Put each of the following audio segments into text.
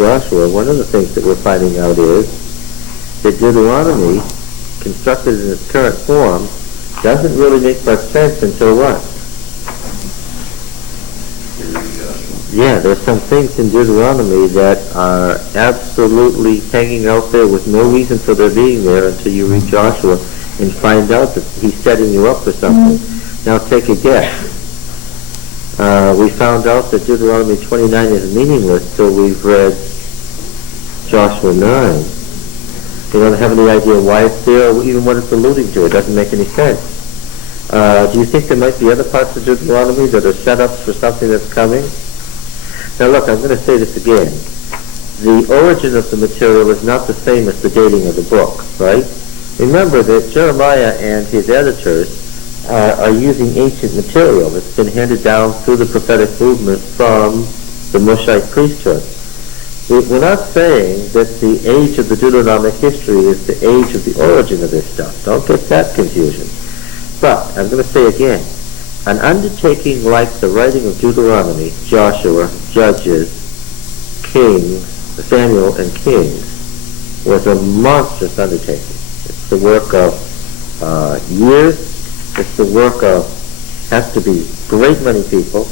Joshua, one of the things that we're finding out is that Deuteronomy, constructed in its current form, doesn't really make much sense until what? Yeah, there's some things in Deuteronomy that are absolutely hanging out there with no reason for their being there until you read Joshua and find out that he's setting you up for something. Now take a guess. We found out that Deuteronomy 29 is meaningless till we've read Joshua 9. You don't have any idea why it's there or even what it's alluding to. It doesn't make any sense. Do you think there might be other parts of Deuteronomy that are setups for something that's coming? Now look, I'm going to say this again. The origin of the material is not the same as the dating of the book, right? Remember that Jeremiah and his editors are using ancient material that's been handed down through the prophetic movement from the Moshite priesthood. We're not saying that the age of the Deuteronomic history is the age of the origin of this stuff. Don't get that confusion. But, I'm going to say again, an undertaking like the writing of Deuteronomy, Joshua, Judges, Kings, Samuel, and Kings was a monstrous undertaking. It's the work of years. It's the work of, has to be great many people,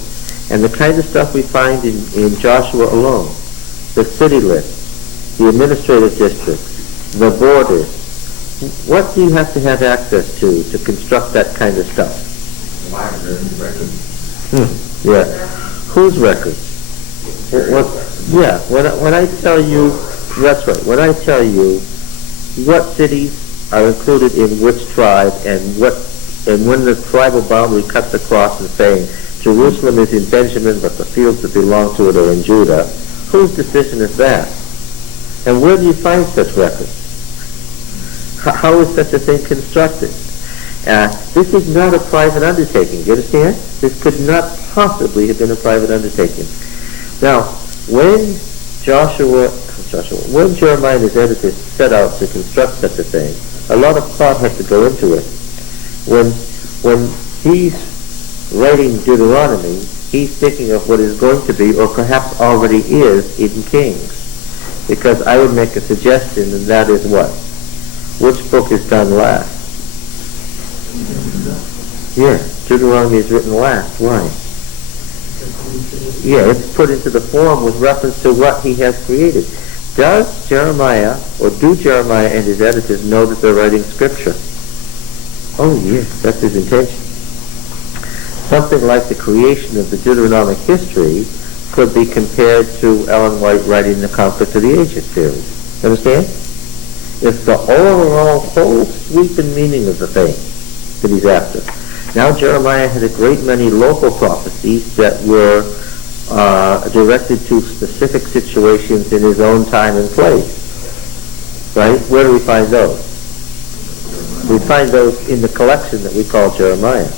and the kind of stuff we find in Joshua alone. The city lists, the administrative districts, the borders. What do you have to have access to construct that kind of stuff? Yeah. Whose records? When I tell you, that's right. When I tell you what cities are included in which tribe and when the tribal boundary cuts across and saying Jerusalem is in Benjamin, but the fields that belong to it are in Judah, whose decision is that? And where do you find such records? How is such a thing constructed? This is not a private undertaking. Do you understand? This could not possibly have been a private undertaking. Now, when Jeremiah and his editors set out to construct such a thing, a lot of thought had to go into it. When he's writing Deuteronomy, he's thinking of what is going to be, or perhaps already is, in Kings. Because I would make a suggestion, and that is what? Which book is done last? Yeah, Deuteronomy is written last. Why? Yeah, it's put into the form with reference to what he has created. Do Jeremiah and his editors know that they're writing Scripture? Oh yes, that's his intention. Something like the creation of the Deuteronomic history could be compared to Ellen White writing the Conflict of the Ages series. Understand? It's the overall whole sweep and meaning of the thing that he's after. Now Jeremiah had a great many local prophecies that were directed to specific situations in his own time and place. Right? Where do we find those? We find those in the collection that we call Jeremiah.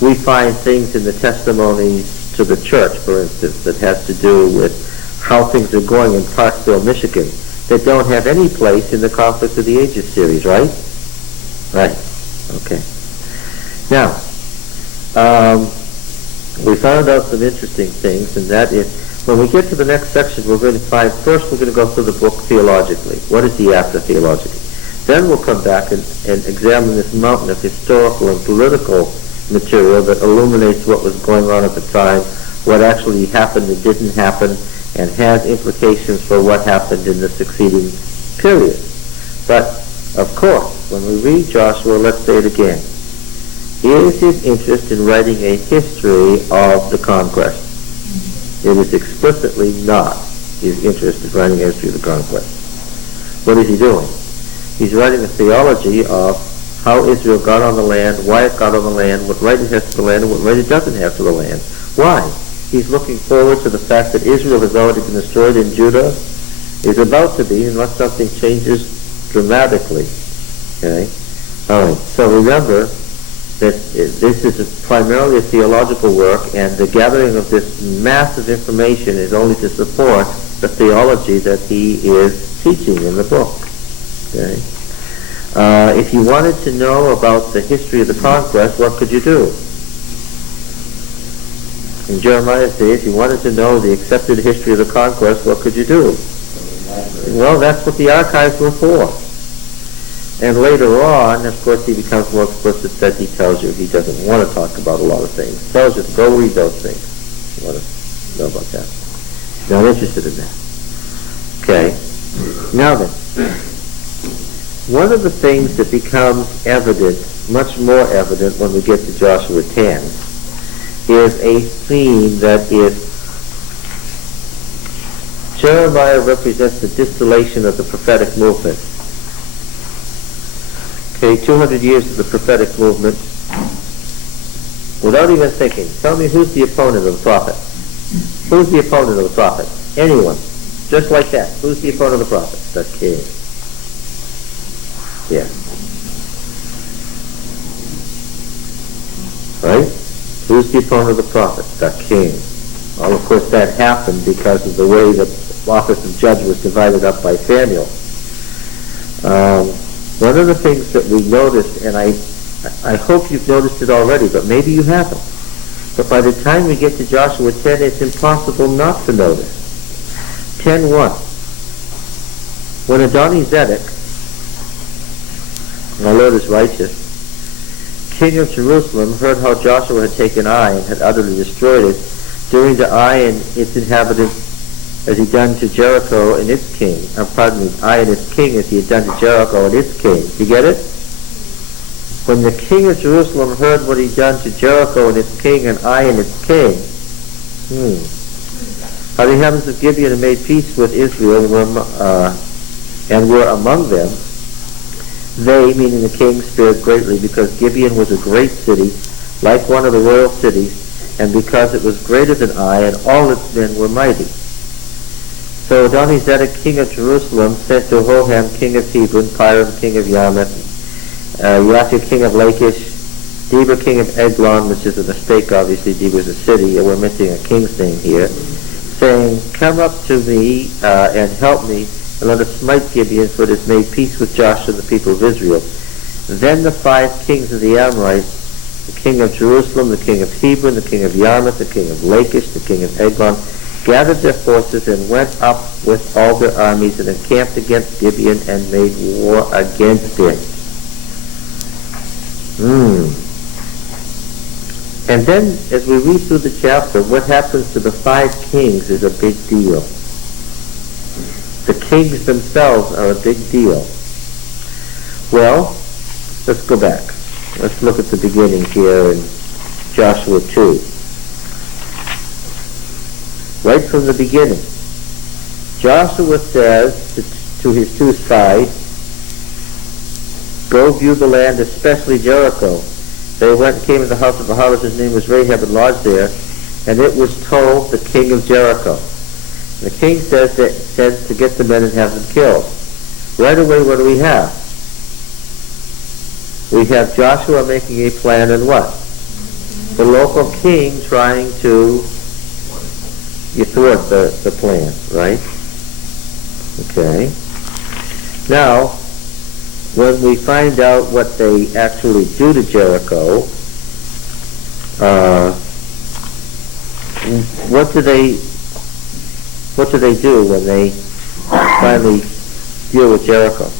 We find things in the testimonies to the church, for instance, that has to do with how things are going in Parkville, Michigan, that don't have any place in the Conflict of the Ages series, right? Right. Okay. Now, we found out some interesting things, and that is, when we get to the next section, we're going to find, first we're going to go through the book theologically. What is he after theologically? Then we'll come back and examine this mountain of historical and political material that illuminates what was going on at the time, what actually happened and didn't happen, and has implications for what happened in the succeeding period. But, of course, when we read Joshua, let's say it again. Is his interest in writing a history of the conquest? It is explicitly not his interest in writing a history of the conquest. What is he doing? He's writing a theology of how Israel got on the land, why it got on the land, what right it has to the land, and what right it doesn't have to the land. Why? He's looking forward to the fact that Israel has already been destroyed and Judah is about to be, unless something changes dramatically. Okay? All right. So remember that this is primarily a theological work, and the gathering of this massive information is only to support the theology that he is teaching in the book. Okay? If you wanted to know about the history of the conquest, what could you do? In Jeremiah's day, if you wanted to know the accepted history of the conquest, what could you do? Well, that's what the archives were for. And later on, of course, he becomes more explicit that he tells you he doesn't want to talk about a lot of things. He tells you to go read those things. You want to know about that. He's not interested in that. Okay. Now then, one of the things that becomes evident, much more evident when we get to Joshua 10, is a theme that is Jeremiah represents the distillation of the prophetic movement. Okay, 200 years of the prophetic movement. Without even thinking, tell me who's the opponent of the prophet? Who's the opponent of the prophet? Anyone. Just like that. Who's the opponent of the prophet? The king. Yeah. Right? Who's the opponent of the prophet? The king. Well, of course, that happened because of the way the office of judge was divided up by Samuel. One of the things that we noticed, and I hope you've noticed it already, but maybe you haven't. But by the time we get to Joshua 10, it's impossible not to notice. 10:1. When Adoni-Zedek, my Lord is righteous, king of Jerusalem, heard how Joshua had taken Ai and had utterly destroyed it, doing to Ai and its inhabitants as he done to Jericho and its king. Ai and its king as he had done to Jericho and its king. You get it? When the king of Jerusalem heard what he'd done to Jericho and its king and Ai and its king, how the inhabitants of Gibeon had made peace with Israel and were among them, they, meaning the king, spared greatly, because Gibeon was a great city, like one of the royal cities, and because it was greater than Ai, and all its men were mighty. So Adoni-Zedek, king of Jerusalem, sent to Hoham, king of Hebron, Piram, king of Yarmouth, Yatir, king of Lachish, Deber, king of Eglon, which is a mistake, obviously. Deber's a city, and we're missing a king's name here, saying, come up to me and help me, and let us smite Gibeon, for it has made peace with Joshua and the people of Israel. Then the 5 kings of the Amorites, the king of Jerusalem, the king of Hebron, the king of Yarmouth, the king of Lachish, the king of Eglon, gathered their forces and went up with all their armies and encamped against Gibeon and made war against it. And then, as we read through the chapter, what happens to the 5 kings is a big deal. The kings themselves are a big deal. Well, let's go back. Let's look at the beginning here in Joshua 2. Right from the beginning, Joshua says to his 2 spies, go view the land, especially Jericho. They went and came to the house of a harlot whose name was Rahab and lodged there, and it was told the king of Jericho. The king says to get the men and have them killed. Right away, what do we have? We have Joshua making a plan, and what? The local king trying to thwart the plan, right? Okay. Now, when we find out what they actually do to Jericho, what do they do when they finally deal with Jericho?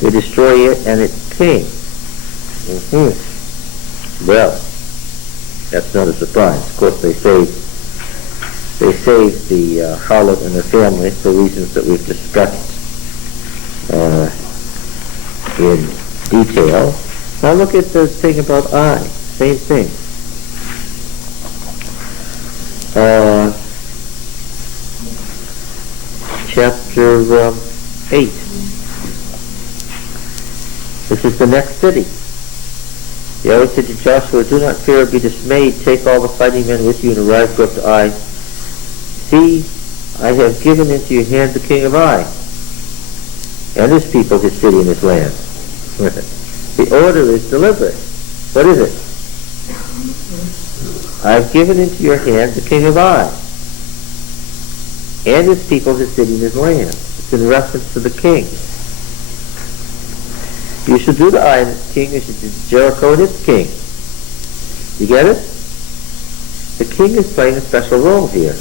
They destroy it and its king. Well, that's not a surprise. Of course, they saved the harlot and her family for reasons that we've discussed in detail. Now look at the thing about Ai. Same thing. Chapter 8. This is the next city. Yahweh said to Joshua, do not fear or be dismayed. Take all the fighting men with you and arise, go up to Ai. See, I have given into your hand the king of Ai, and his people, his city, and his land. The order is deliberate. What is it? I've given into your hand the king of Ai, and his people, his city, and his land. It's in reference to the king. You should do to Ai and its king, you should do to Jericho and its king. You get it? the king is playing a special role here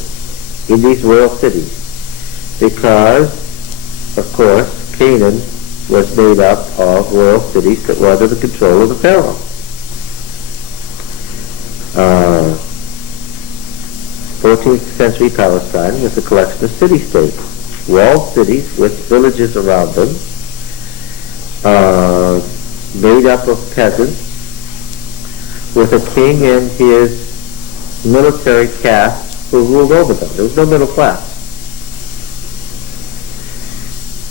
in these royal cities because, of course, Canaan was made up of royal cities that were under the control of the Pharaoh. 14th century Palestine was a collection of city-states, walled cities with villages around them, made up of peasants, with a king and his military caste who ruled over them. There was no middle class.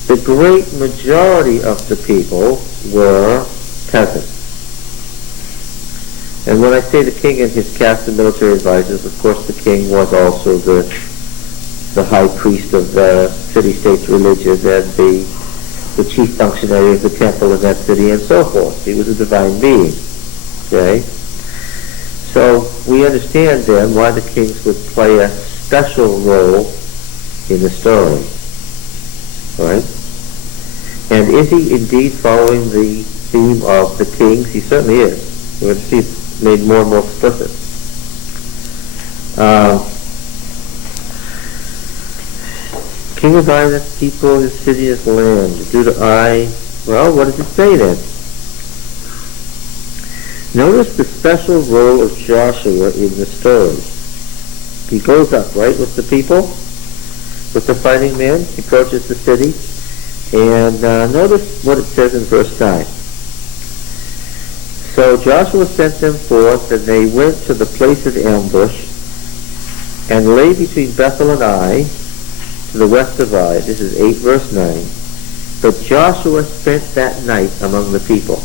The great majority of the people were peasants. And when I say the king and his caste and military advisors, of course the king was also the high priest of the city-state's religion and the chief functionary of the temple in that city and so forth. He was a divine being. Okay? So we understand then why the kings would play a special role in the story. Right? And is he indeed following the theme of the kings? He certainly is. We're going to see it made more and more explicit. King of Ai, his people, his city, his land. Due to Ai, well, what does it say then? Notice the special role of Joshua in the story. He goes up, right, with the people, with the fighting men. He approaches the city. And notice what it says in verse 9. So Joshua sent them forth, and they went to the place of ambush, and lay between Bethel and Ai, to the west of Ai. This is 8 verse 9. But Joshua spent that night among the people.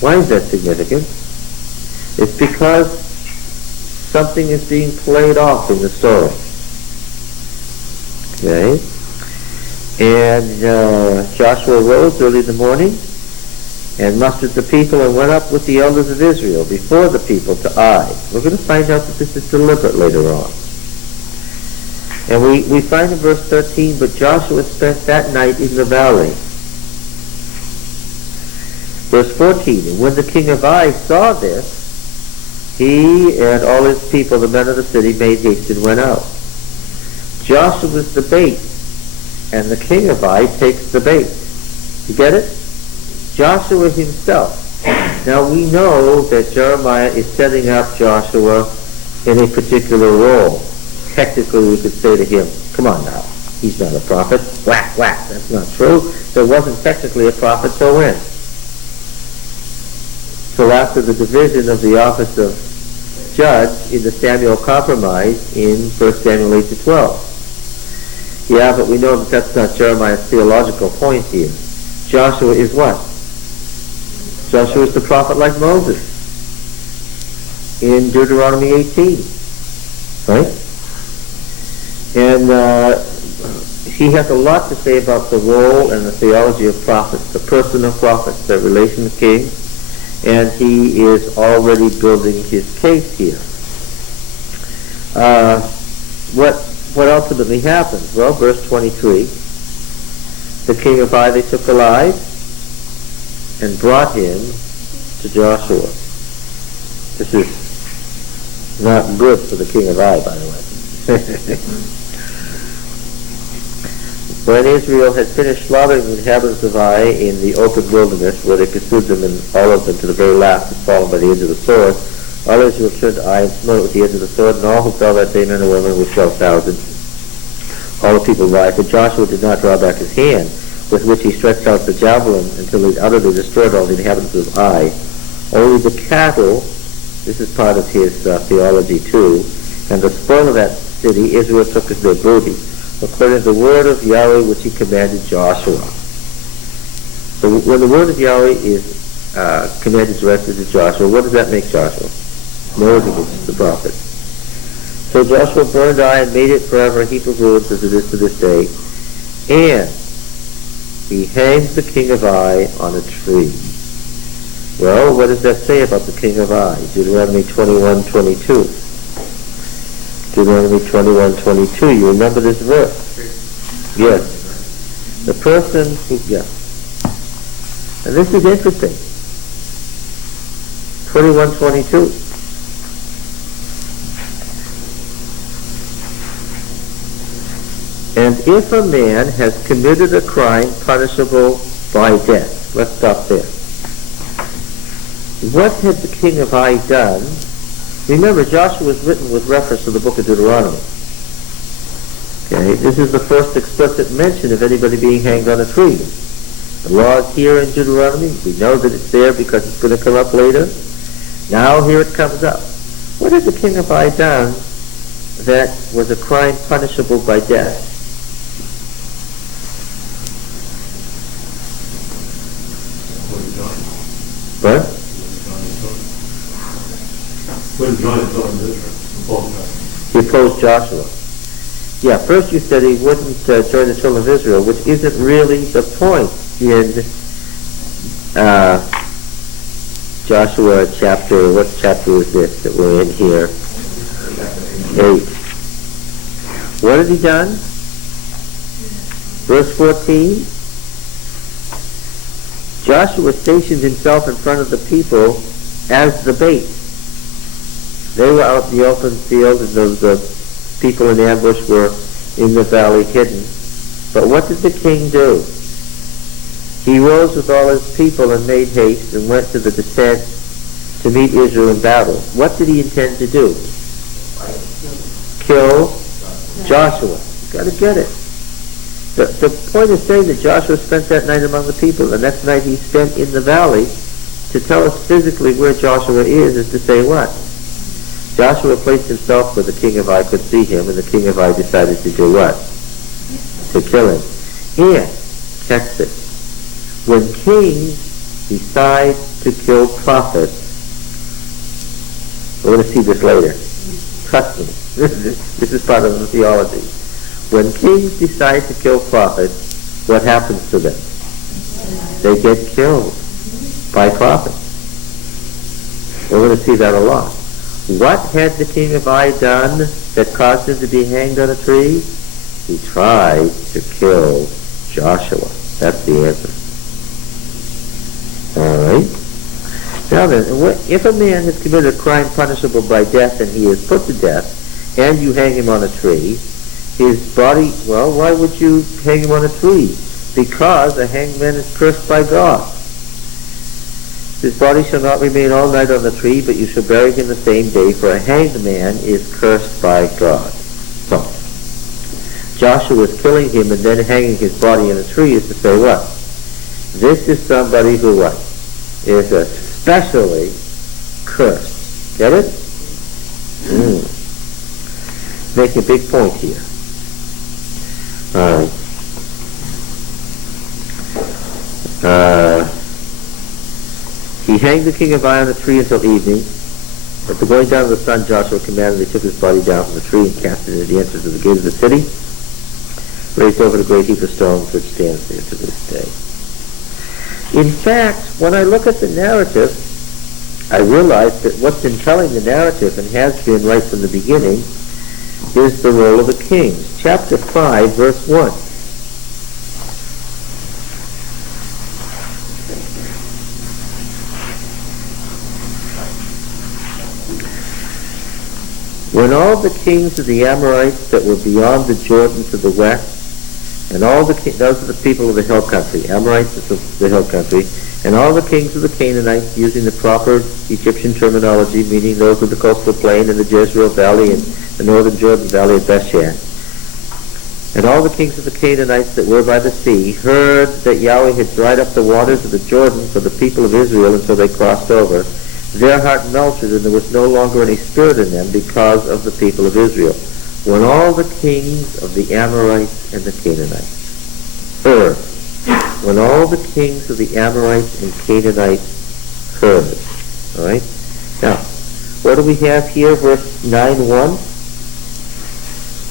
Why is that significant? It's because something is being played off in the story. Okay? And Joshua rose early in the morning and mustered the people and went up with the elders of Israel before the people to Ai. We're going to find out that this is deliberate later on. And we find in verse 13, but Joshua spent that night in the valley. Verse 14, and when the king of Ai saw this, he and all his people, the men of the city, made haste and went out. Joshua was the bait, and the king of Ai takes the bait. You get it? Joshua himself. Now we know that Jeremiah is setting up Joshua in a particular role. Technically we could say to him, come on now, he's not a prophet. Whack, whack, that's not true. There wasn't technically a prophet till when? Till after the division of the office of judge in the Samuel Compromise in 1 Samuel 8 to 12. Yeah, but we know that that's not Jeremiah's theological point here. Joshua is what? Joshua is the prophet like Moses in Deuteronomy 18. Right? And he has a lot to say about the role and the theology of prophets, the person of prophets, the relation to kings, and he is already building his case here. What ultimately happens? Well, verse 23, the king of Ai they took alive and brought him to Joshua. This is not good for the king of Ai, by the way. When Israel had finished slaughtering the inhabitants of Ai in the open wilderness, where they pursued them, and all of them to the very last had fallen by the edge of the sword, all Israel turned to Ai and smote it with the edge of the sword, and all who fell that day, men and women, were 12,000. All the people died, but Joshua did not draw back his hand, with which he stretched out the javelin until he utterly destroyed all the inhabitants of Ai. Only the cattle, this is part of his theology too, and the spoil of that city Israel took as their booty, according to the word of Yahweh which he commanded Joshua. So when the word of Yahweh is commanded directly to Joshua, what does that make Joshua? Moses, the prophet. So Joshua burned Ai and made it forever a heap of ruins as it is to this day. And he hangs the king of Ai on a tree. Well, what does that say about the king of Ai? Deuteronomy 21:22. Deuteronomy 21:22. You remember this verse? Yes. The person who, yes. And this is interesting. 21:22. And if a man has committed a crime punishable by death. Let's stop there. What had the king of Ai done? Remember, Joshua was written with reference to the book of Deuteronomy. Okay, this is the first explicit mention of anybody being hanged on a tree. The law is here in Deuteronomy. We know that it's there because it's going to come up later. Now here it comes up. What had the king of Ai done that was a crime punishable by death? What? He opposed Joshua. Yeah, first you said he wouldn't join the children of Israel, which isn't really the point in Joshua chapter, what chapter is this that we're in here? 8. What had he done? Verse 14. Joshua stationed himself in front of the people as the bait. They were out in the open field, and the people in ambush were in the valley hidden. But what did the king do? He rose with all his people and made haste and went to the descent to meet Israel in battle. What did he intend to do? Kill Joshua. You've got to get it. The point is saying that Joshua spent that night among the people. The next night he spent in the valley. To tell us physically where Joshua is to say what? Joshua placed himself where the king of Ai could see him, and the king of Ai decided to do what? To kill him. And, catch this, when kings decide to kill prophets, we're going to see this later. Trust me, this is part of the theology. When kings decide to kill prophets, what happens to them? They get killed by prophets. We're going to see that a lot. What had the king of Ai done that caused him to be hanged on a tree? He tried to kill Joshua. That's the answer. All right. Now then, if a man has committed a crime punishable by death and he is put to death, and you hang him on a tree, his body, well, why would you hang him on a tree? Because a hanged man is cursed by God. His body shall not remain all night on the tree, but you shall bury him the same day, for a hanged man is cursed by God. So, Joshua is killing him and then hanging his body on a tree is to say what? This is somebody who what? Is especially cursed. Get it? Making a big point here. All right. He hanged the king of Ai on a tree until evening. At the going down of the sun, Joshua commanded they took his body down from the tree and cast it at the entrance of the gate of the city, raised over the great heap of stones which stands there to this day. In fact, when I look at the narrative, I realize that what's been telling the narrative, and has been right from the beginning, is the role of the kings. Chapter 5, verse 1. When all the kings of the Amorites that were beyond the Jordan to the west, and all the those are the people of the hill country, Amorites is the hill country, and all the kings of the Canaanites, using the proper Egyptian terminology, meaning those of the coastal plain and the Jezreel Valley and the northern Jordan Valley of Bethshan, and all the kings of the Canaanites that were by the sea, heard that Yahweh had dried up the waters of the Jordan for the people of Israel until they crossed over. Their heart melted, and there was no longer any spirit in them because of the people of Israel. When all the kings of the Amorites and the Canaanites heard, when all the kings of the Amorites and Canaanites heard. All right? Now, what do we have here? Verse 9:1.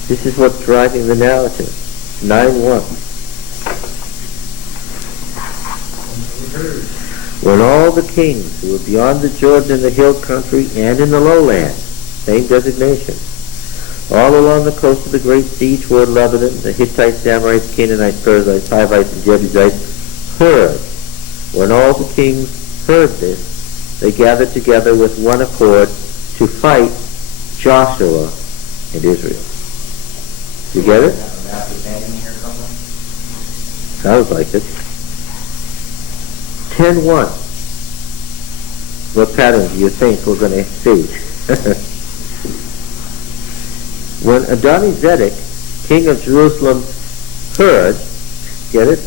This is what's driving the narrative. 9:1. When all the kings who were beyond the Jordan in the hill country and in the lowland, same designation, all along the coast of the great sea toward Lebanon, the Hittites, Amorites, Canaanites, Perizzites, Hivites, and Jebusites heard. When all the kings heard this, they gathered together with one accord to fight Joshua and Israel. You get it? After standing here somewhere? Sounds like it. 10:1. What pattern do you think we're going to see? When Adoni-Zedek, king of Jerusalem, heard, get it,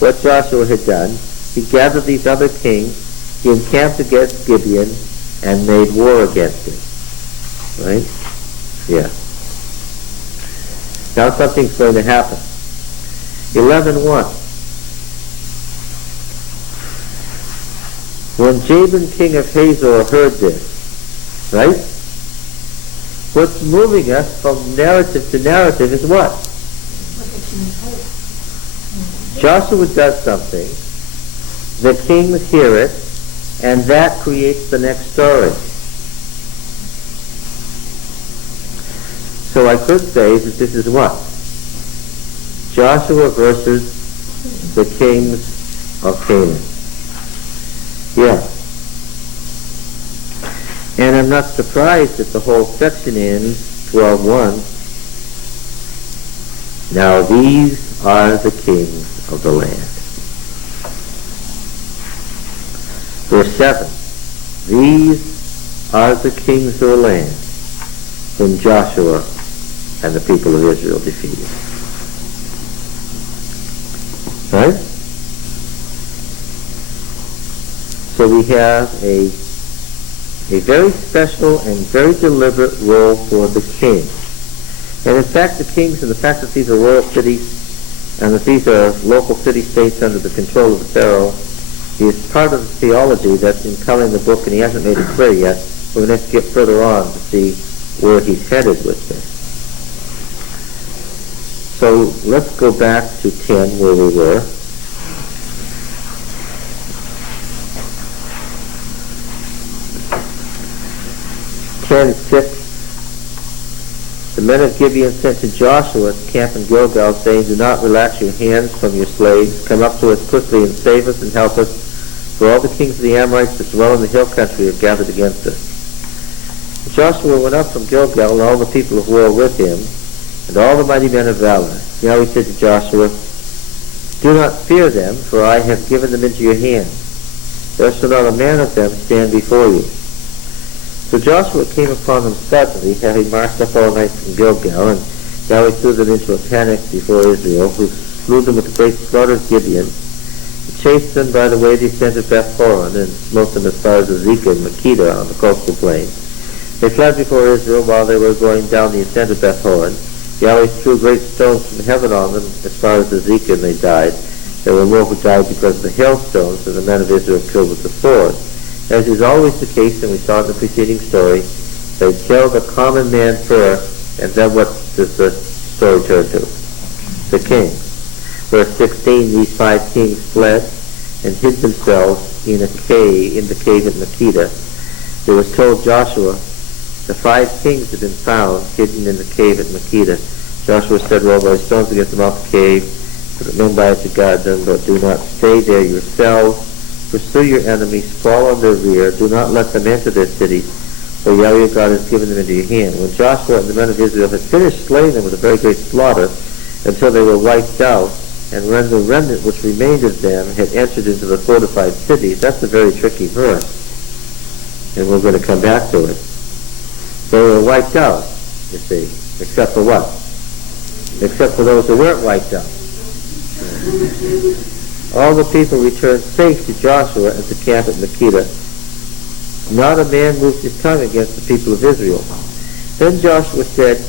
what Joshua had done, he gathered these other kings, he encamped against Gibeon, and made war against it. Right? Yeah. Now something's going to happen. 11:1. When Jabin, king of Hazor, heard this, right? What's moving us from narrative to narrative is what? Joshua does something, the kings hear it, and that creates the next story. So I could say that this is what? Joshua versus the kings of Canaan. Yeah. And I'm not surprised that the whole section ends 12:1. Now these are the kings of the land. Verse 7. These are the kings of the land whom Joshua and the people of Israel defeated. Right? So we have a very special and very deliberate role for the king. And in fact, the kings, and the fact that these are royal cities, and that these are local city-states under the control of the Pharaoh, is part of the theology that's in coloring the book, and he hasn't made it clear yet. We're going to have to get further on to see where he's headed with this. So let's go back to 10 where we were. The men of Gibeon sent to Joshua to camp in Gilgal, saying, do not relax your hands from your slaves. Come up to us quickly and save us and help us, for all the kings of the Amorites that dwell in the hill country have gathered against us. Joshua went up from Gilgal, and all the people of war with him, and all the mighty men of valor. Yahweh said to Joshua, do not fear them, for I have given them into your hand. There shall not a man of them stand before you. So Joshua came upon them suddenly, having marched up all night from Gilgal, and Yahweh threw them into a panic before Israel, who slew them with a great slaughter of Gibeon. He chased them by the way they ascent of Beth-horon, and smote them as far as Azekah and Makkedah on the coastal plain. They fled before Israel while they were going down the ascent of Beth-horon. Yahweh threw great stones from heaven on them as far as Azekah, and they died. There were more who died because of the hailstones than the men of Israel killed with the sword. As is always the case, and we saw in the preceding story, they killed a common man first, and then what does the story turn to? The king. Verse 16, these 5 kings fled and hid themselves in the cave at Makkedah. It was told Joshua, the 5 kings had been found hidden in the cave at Makkedah. Joshua said, roll thy stones against the mouth of the cave, put men by it to guard them, but do not stay there yourselves. Pursue your enemies, fall on their rear, do not let them enter their cities, for Yahweh God has given them into your hand. When Joshua and the men of Israel had finished slaying them with a very great slaughter, until they were wiped out, and when the remnant which remained of them had entered into the fortified cities, that's a very tricky verse, and we're going to come back to it. They were wiped out, you see, except for what? Except for those who weren't wiped out. All the people returned safe to Joshua at the camp at Makkedah. Not a man moved his tongue against the people of Israel. Then Joshua said,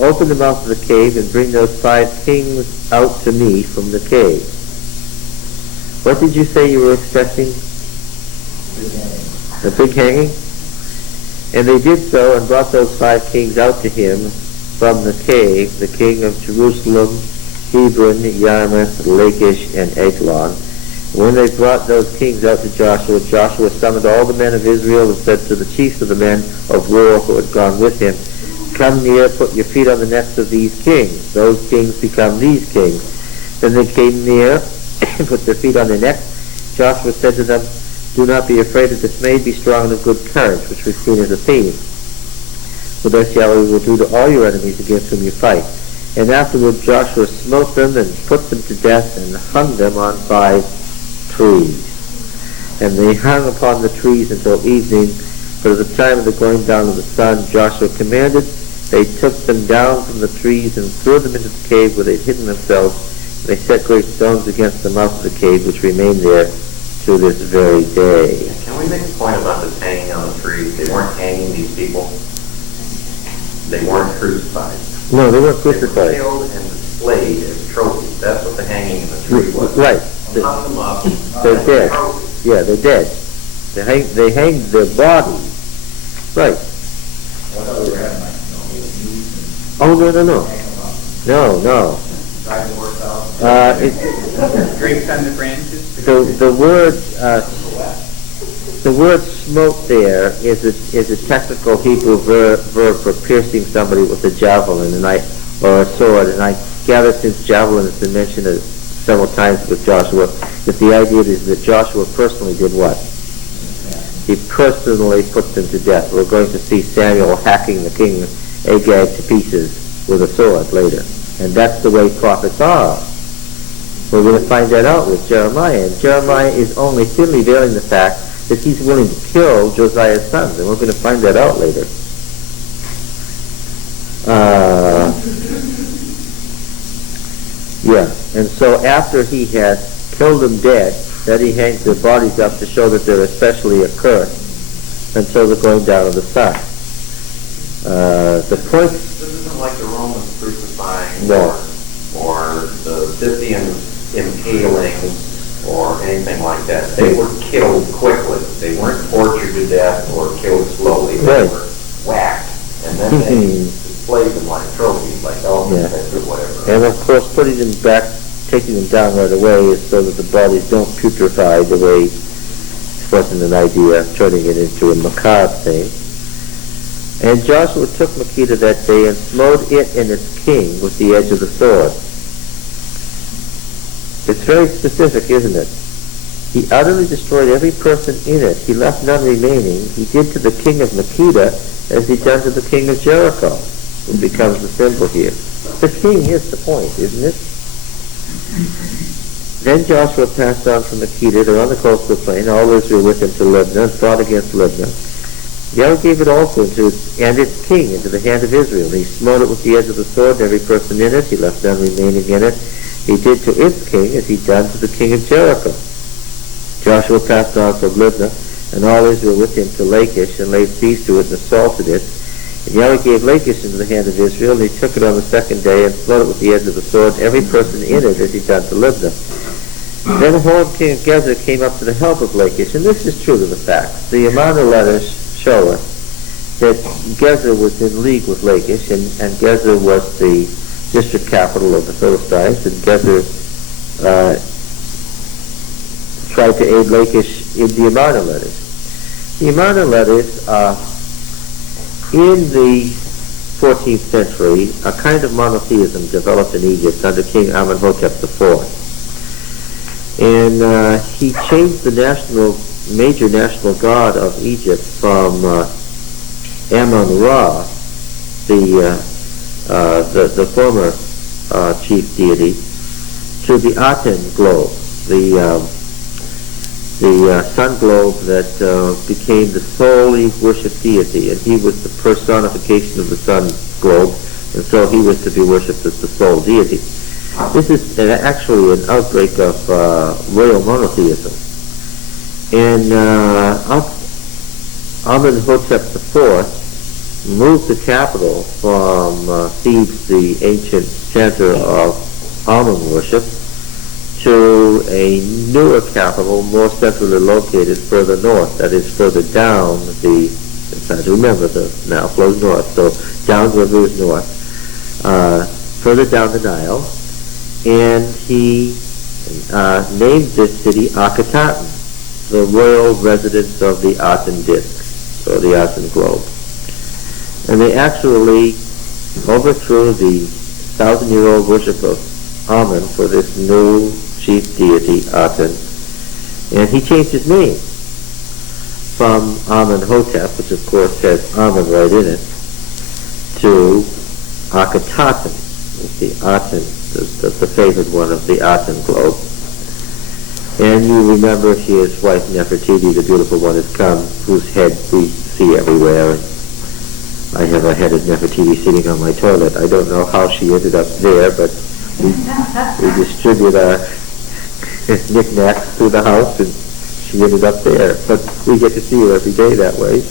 open the mouth of the cave and bring those 5 kings out to me from the cave. What did you say you were expecting? A big hanging? And they did so and brought those 5 kings out to him from the cave, the king of Jerusalem, Hebron, Yarmouth, Lachish, and Eglon. When they brought those kings out to Joshua, Joshua summoned all the men of Israel and said to the chiefs of the men of war who had gone with him, come near, put your feet on the necks of these kings. Those kings become these kings. Then they came near and put their feet on their necks. Joshua said to them, do not be afraid or dismayed, be strong and of good courage, which we've seen as a theme. For thus Yahweh will do to all your enemies against whom you fight. And afterward Joshua smote them and put them to death and hung them on 5 trees. And they hung upon the trees until evening, but at the time of the going down of the sun, Joshua commanded. They took them down from the trees and threw them into the cave where they had hidden themselves. They set great stones against the mouth of the cave, which remain there to this very day. Can we make a point about this hanging on the trees? They weren't hanging these people. They weren't crucified. No, they weren't crucified. They were killed and displayed as trophies. That's what the hanging in the tree was. Right. Hung them up. They're dead. Trophies. Yeah, they're dead. They hanged their bodies. Right. Oh, no. No. Drapes on the branches. The word smote there is a technical Hebrew verb for piercing somebody with a javelin or a sword. And I gather since javelin has been mentioned several times with Joshua, that the idea is that Joshua personally did what? He personally put them to death. We're going to see Samuel hacking the king Agag to pieces with a sword later. And that's the way prophets are. We're going to find that out with Jeremiah. And Jeremiah is only thinly veiling the fact that he's willing to kill Josiah's sons. And we're going to find that out later. And so after he has killed them dead, then he hangs their bodies up to show that they're especially accursed until the going down of the sun. The point... This isn't like the Romans crucifying No. or the Scythians impaling or anything like that. They were killed quickly. They weren't tortured to death or killed slowly. They were whacked. And then they displayed them like trophies, like elephant heads or whatever. And of course, putting them back, taking them down right away is so that the bodies don't putrefy the way it wasn't an idea of turning it into a macabre thing. And Joshua took Makkedah that day and smote it and its king with the edge of the sword. It's very specific, isn't it? He utterly destroyed every person in it. He left none remaining. He did to the king of Makkedah as he done to the king of Jericho. It becomes the symbol here. The king is the point, isn't it? Then Joshua passed on from Makkedah to on the coastal plain, all Israel with him to Libnah, and fought against Libnah. Yahweh gave it also and its king into the hand of Israel. And he smote it with the edge of the sword, and every person in it. He left none remaining in it. He did to its king as he done to the king of Jericho. Joshua passed on from Libnah, and all Israel with him to Lachish, and laid siege to it and assaulted it. And Yahweh gave Lachish into the hand of Israel, and he took it on the second day, and smote it with the edge of the sword, every person in it as he done to Libnah. Then the whole king of Gezer came up to the help of Lachish, and this is true to the facts. The amount of letters show us that Gezer was in league with Lachish, and Gezer was the district capital of the Philistines, and Gezer tried to aid Lachish in the Amarna letters. The Amarna letters, in the 14th century, a kind of monotheism developed in Egypt under King Amenhotep IV. And he changed the major national god of Egypt from Amun-Ra, the former chief deity, to the Aten globe, the sun globe that became the solely worshipped deity, and he was the personification of the sun globe, and so he was to be worshipped as the sole deity. This is actually an outbreak of royal monotheism. And Amenhotep IV moved the capital from Thebes, the ancient center of Amun worship, to a newer capital, more centrally located further north, that is further down it's hard to remember, the Nile flows north, so downriver is north, further down the Nile, and he named this city Ahkenaten, the royal residence of the Aten disk, or the Aten globe. And they actually overthrew the 1,000-year-old worship of Amun for this new chief deity, Aten. And he changed his name from Amenhotep, which of course has Amun right in it, to Ahkenaten, the Aten, the favored one of the Aten globe. And you remember his wife Nefertiti, the beautiful one, has come, whose head we see everywhere. And I have a head of Nefertiti sitting on my toilet. I don't know how she ended up there, but we distribute our knickknacks through the house, and she ended up there. But we get to see her every day that way.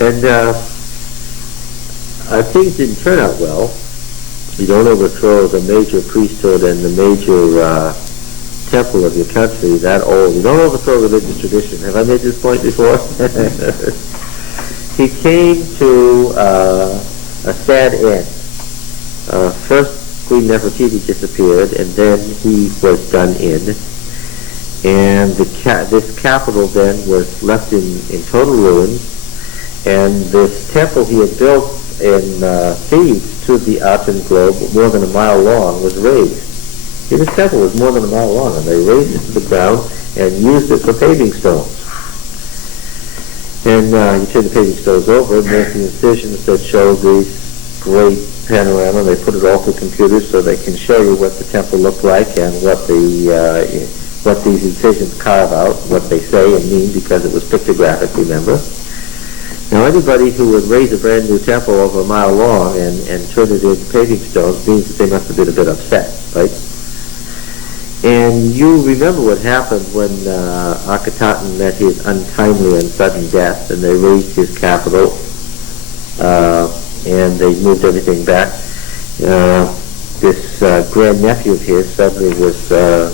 And things didn't turn out well. You don't overthrow the major priesthood and the major temple of your country that old. You don't overthrow religious tradition. Have I made this point before? He came to a sad end. First, Queen Nefertiti disappeared, and then he was done in. And this capital then was left in total ruins. And this temple he had built in Thebes to the Aten globe, more than a mile long, was razed. This temple was more than a mile long, and they razed it to the ground and used it for paving stones. And you turn the paving stones over and make the incisions that show these great panorama. They put it all through computers so they can show you what the temple looked like and what these incisions carve out, what they say and mean, because it was pictographic, remember. Now, anybody who would raise a brand new temple over a mile long and turn it into paving stones means that they must have been a bit upset, right? And you remember what happened when Ahkenaten met his untimely and sudden death, and they razed his capital, and they moved everything back. This grandnephew of his suddenly was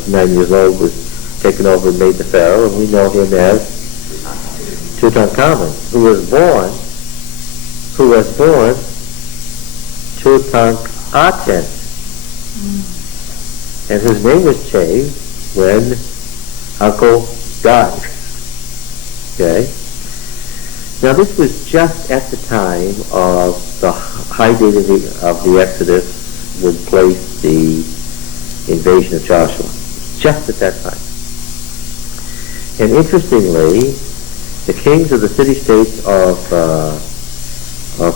9 years old, was taken over and made the pharaoh, and we know him as Tutankhamun, who was born Tutankhaten, and whose name was changed when Uncle died. Okay? Now this was just at the time of the high date of the Exodus would place the invasion of Joshua. Just at that time. And interestingly, the kings of the city-states of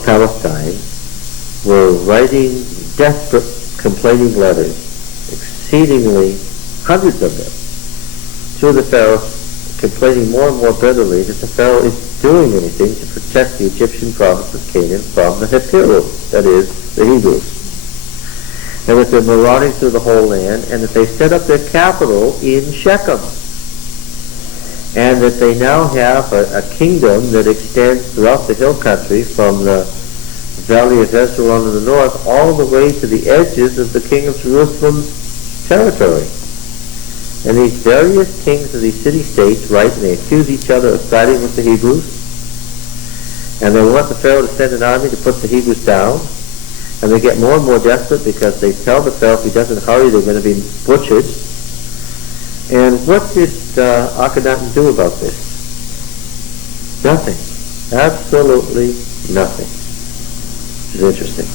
Palestine were writing desperate, complaining letters, exceedingly, hundreds of them, to the Pharaoh, complaining more and more bitterly that the Pharaoh is doing anything to protect the Egyptian province of Canaan from the Habiru, that is, the Hebrews. And that they're marauding through the whole land, and that they set up their capital in Shechem. And that they now have a kingdom that extends throughout the hill country from the valley of Hezbollah in the north all the way to the edges of the king of Jerusalem's territory. And these various kings of these city-states write, and they accuse each other of siding with the Hebrews. And they want the Pharaoh to send an army to put the Hebrews down. And they get more and more desperate because they tell the Pharaoh if he doesn't hurry, they're going to be butchered. And what did Ahkenaten do about this? Nothing. Absolutely nothing. Which is interesting.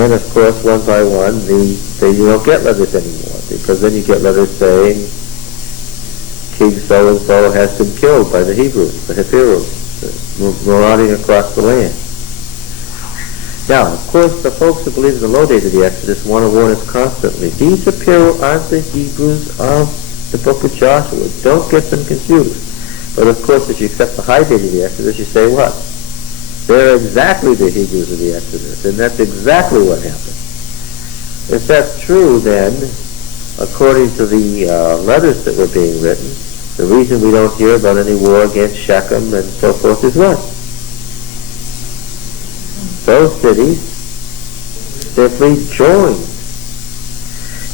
And of course, one by one, you don't get letters anymore, because then you get letters saying King so-and-so has been killed by the Hebrews, the Habiru, marauding across the land. Now, of course, the folks who believe in the low days of the Exodus want to warn us constantly. These Habiru aren't the Hebrews of the book of Joshua. Don't get them confused. But of course, if you accept the high date of the Exodus, you say what? They're exactly the Hebrews of the Exodus, and that's exactly what happened. If that's true, then, according to the letters that were being written, the reason we don't hear about any war against Shechem and so forth is what? Those cities simply joined.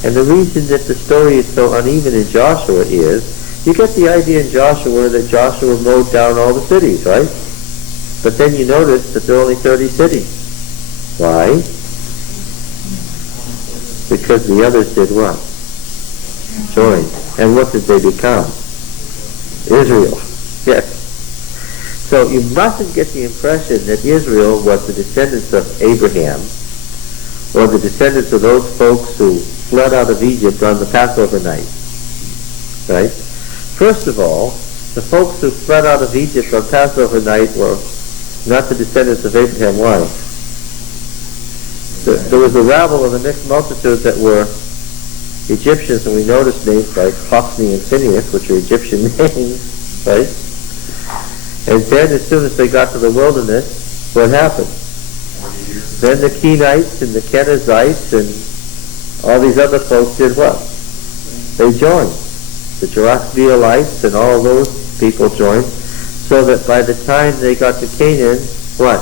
And the reason that the story is so uneven in Joshua is, you get the idea in Joshua that Joshua mowed down all the cities, right? But then you notice that there are only 30 cities. Why? Because the others did what? Joined. And what did they become? Israel. Yes. So you mustn't get the impression that Israel was the descendants of Abraham or the descendants of those folks who fled out of Egypt on the Passover night. Right? First of all, the folks who fled out of Egypt on Passover night were not the descendants of Abraham. Why? There was a rabble of the mixed multitude that were Egyptians, and we noticed names like Hophni and Phinehas, which are Egyptian names, right? And then as soon as they got to the wilderness, what happened? Then the Kenites and the Kenizzites and all these other folks did what? They joined. The Jerachmeelites and all those people joined, so that by the time they got to Canaan, what?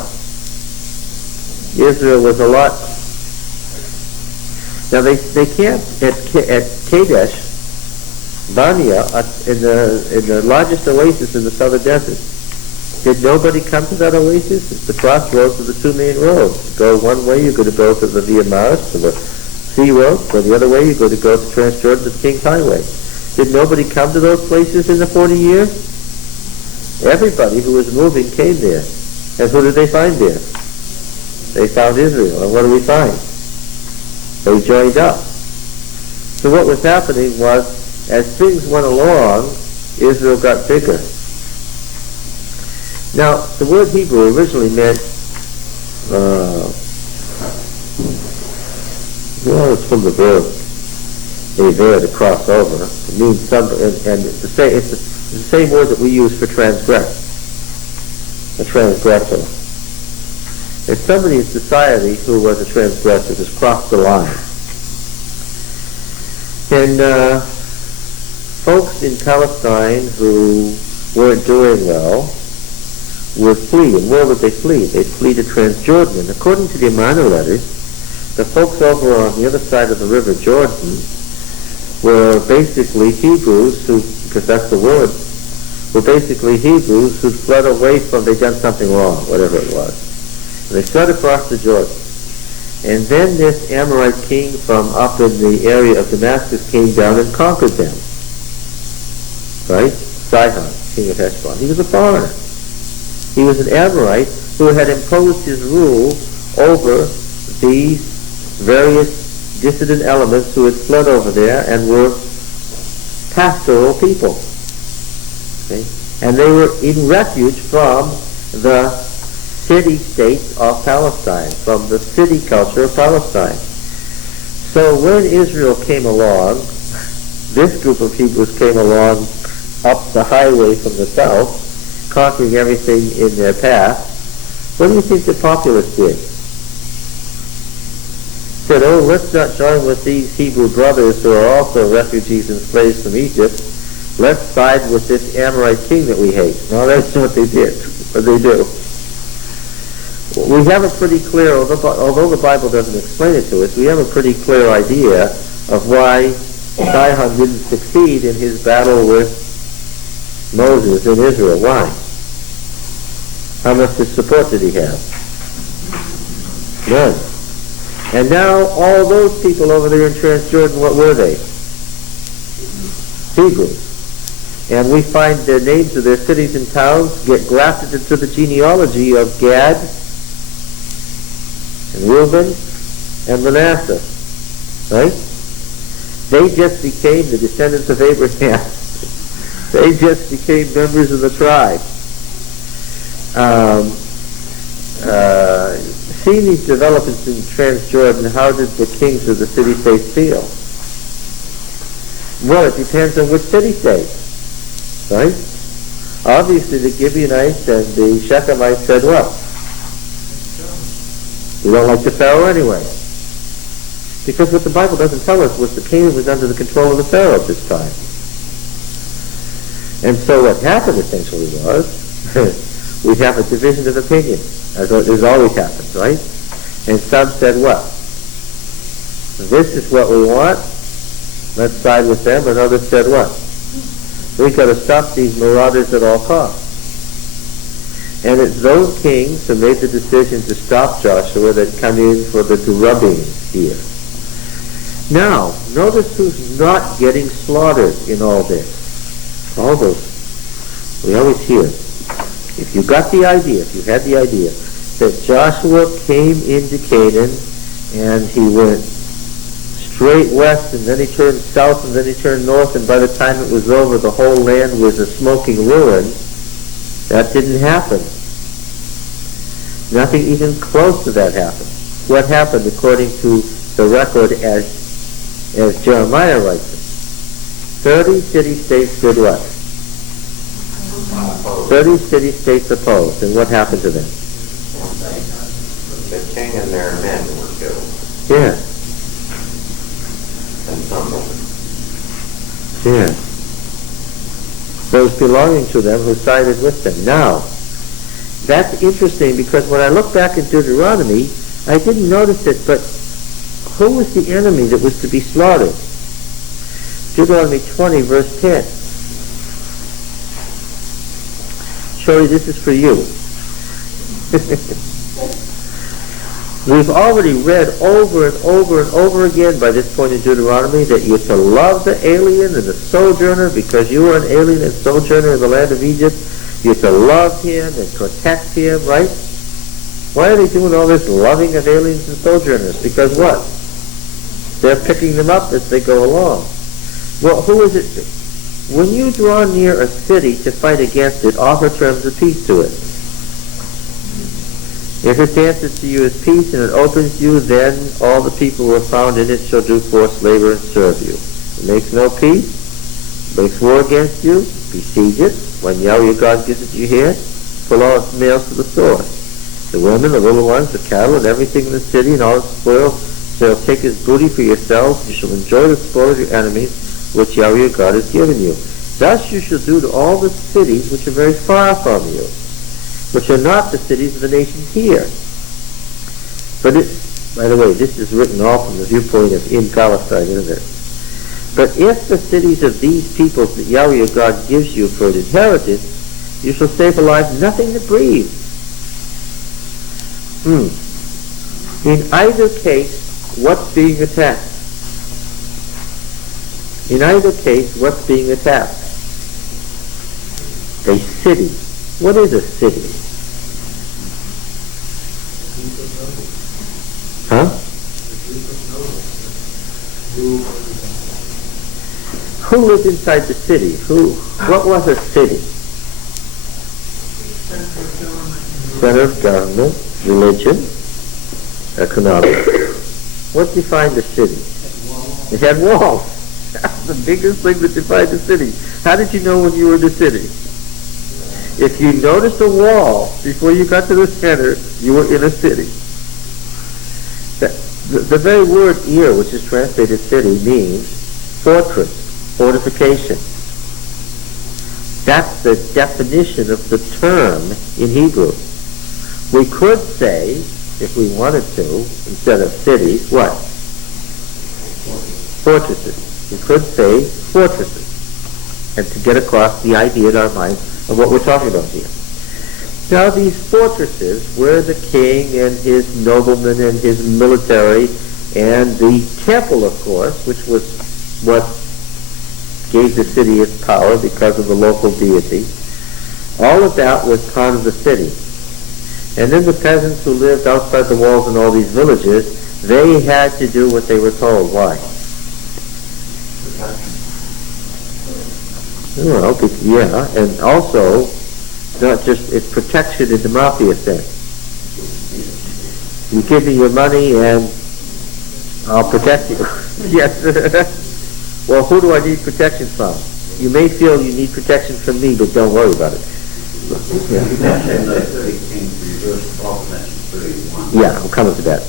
Israel was a lot. Now they camped at Kadesh Barnea in the largest oasis in the southern desert. Did nobody come to that oasis? It's the crossroads of the two main roads. Go one way, you're going to go to the Via Maris, to the sea road. Go the other way, you're going to go to Transjordan to the King's Highway. Did nobody come to those places in the 40 years? Everybody who was moving came there. And who did they find there? They found Israel. And what do we find? They joined up. So what was happening was, as things went along, Israel got bigger. Now, the word Hebrew originally meant, well, it's from the verb, to cross over. It means some, and it's the same word that we use for transgress. A transgressor. It's somebody in society who was a transgressor, just crossed the line. And folks in Palestine who weren't doing well would flee. And where would they flee? They'd flee to Transjordan. And according to the minor letters, the folks over on the other side of the river Jordan were basically Hebrews who, because that's the word, were basically Hebrews who fled away from, they'd done something wrong, whatever it was. And they fled across the Jordan. And then this Amorite king from up in the area of Damascus came down and conquered them. Right? Sihon, king of Heshbon. He was a foreigner. He was an Amorite who had imposed his rule over these various dissident elements who had fled over there and were pastoral people. Okay? And they were in refuge from the city-states of Palestine, from the city culture of Palestine. So when Israel came along, this group of Hebrews came along up the highway from the south, conquering everything in their path. What do you think the populace did? Said, oh, let's not join with these Hebrew brothers who are also refugees and slaves from Egypt. Let's side with this Amorite king that we hate. No, that's not what they did. What they do. We have a pretty clear, although the Bible doesn't explain it to us, we have a pretty clear idea of why Sihon didn't succeed in his battle with Moses in Israel. Why? How much support did he have? None. And now all those people over there in Transjordan, what were they? Hebrews. And we find the names of their cities and towns get grafted into the genealogy of Gad and Reuben and Manasseh. Right? They just became the descendants of Abraham. They just became members of the tribe. Seeing these developments in Transjordan, how did the kings of the city-states feel? Well, it depends on which city-state, right? Obviously, the Gibeonites and the Shechemites said what? We don't like the Pharaoh anyway. Because what the Bible doesn't tell us was that Canaan was under the control of the Pharaoh at this time. And so what happened essentially was, we have a division of opinion, as always happens, right? And some said what? This is what we want, let's side with them, and others said what? We've got to stop these marauders at all costs. And it's those kings who made the decision to stop Joshua that come in for the drubbing here. Now, notice who's not getting slaughtered in all this. All those. We always hear, if you got the idea, if you had the idea, that Joshua came into Canaan and he went straight west and then he turned south and then he turned north, and by the time it was over the whole land was a smoking ruin, that didn't happen. Nothing even close to that happened. what happened according to the record as Jeremiah writes it. 30 city-states did what? 30 city-states opposed. And what happened to them? The king and their men were killed. Yeah. And some of them. Yeah. Those belonging to them who sided with them. Now, that's interesting because when I look back at Deuteronomy, I didn't notice it, but who was the enemy that was to be slaughtered? Deuteronomy 20, verse 10. Shorty, this is for you. We've already read over and over and over again by this point in Deuteronomy that you're to love the alien and the sojourner because you were an alien and sojourner in the land of Egypt. You're to love him and protect him, right? Why are they doing all this loving of aliens and sojourners? Because what? They're picking them up as they go along. Well, who is it? When you draw near a city to fight against it, offer terms of peace to it. If it answers to you as peace and it opens you, then all the people who are found in it shall do forced labor and serve you. It makes no peace, makes war against you, besiege it. When Yahweh your God gives it your hand, pull all its males to the sword. The women, the little ones, the cattle, and everything in the city, and all its spoil, shall take as booty for yourselves. You shall enjoy the spoil of your enemies, which Yahweh your God has given you. Thus you shall do to all the cities which are very far from you, which are not the cities of the nations here. But by the way, this is written all from the viewpoint of in Palestine, isn't it? But if the cities of these peoples that Yahweh your God gives you for an inheritance, you shall save alive nothing that breathes. In either case, what's being attacked? In either case, what's being attacked? A city. What is a city? Huh? Who lived inside the city? What was a city? Center of government, religion, economic. What defined the city? It had walls. That's the biggest thing that defined the city. How did you know when you were in the city? If you noticed a wall before you got to the center, you were in a city. The very word Ir, which is translated city, means fortress, fortification. That's the definition of the term in Hebrew. We could say, if we wanted to, instead of cities, what? Fortresses. We could say fortresses, and to get across the idea in our mind of what we're talking about here. Now these fortresses, where the king and his noblemen and his military, and the temple, of course, which was what gave the city its power because of the local deity, all of that was part of the city. And then the peasants who lived outside the walls in all these villages, they had to do what they were told. Why? Well, yeah, and also, not just, it's protection in the mafia sense. You give me your money and I'll protect you. Yes. Well, who do I need protection from? You may feel you need protection from me, but don't worry about it. Yeah. You mentioned the 30 kings reversed, also mentioned 31. Yeah, I'm coming to that.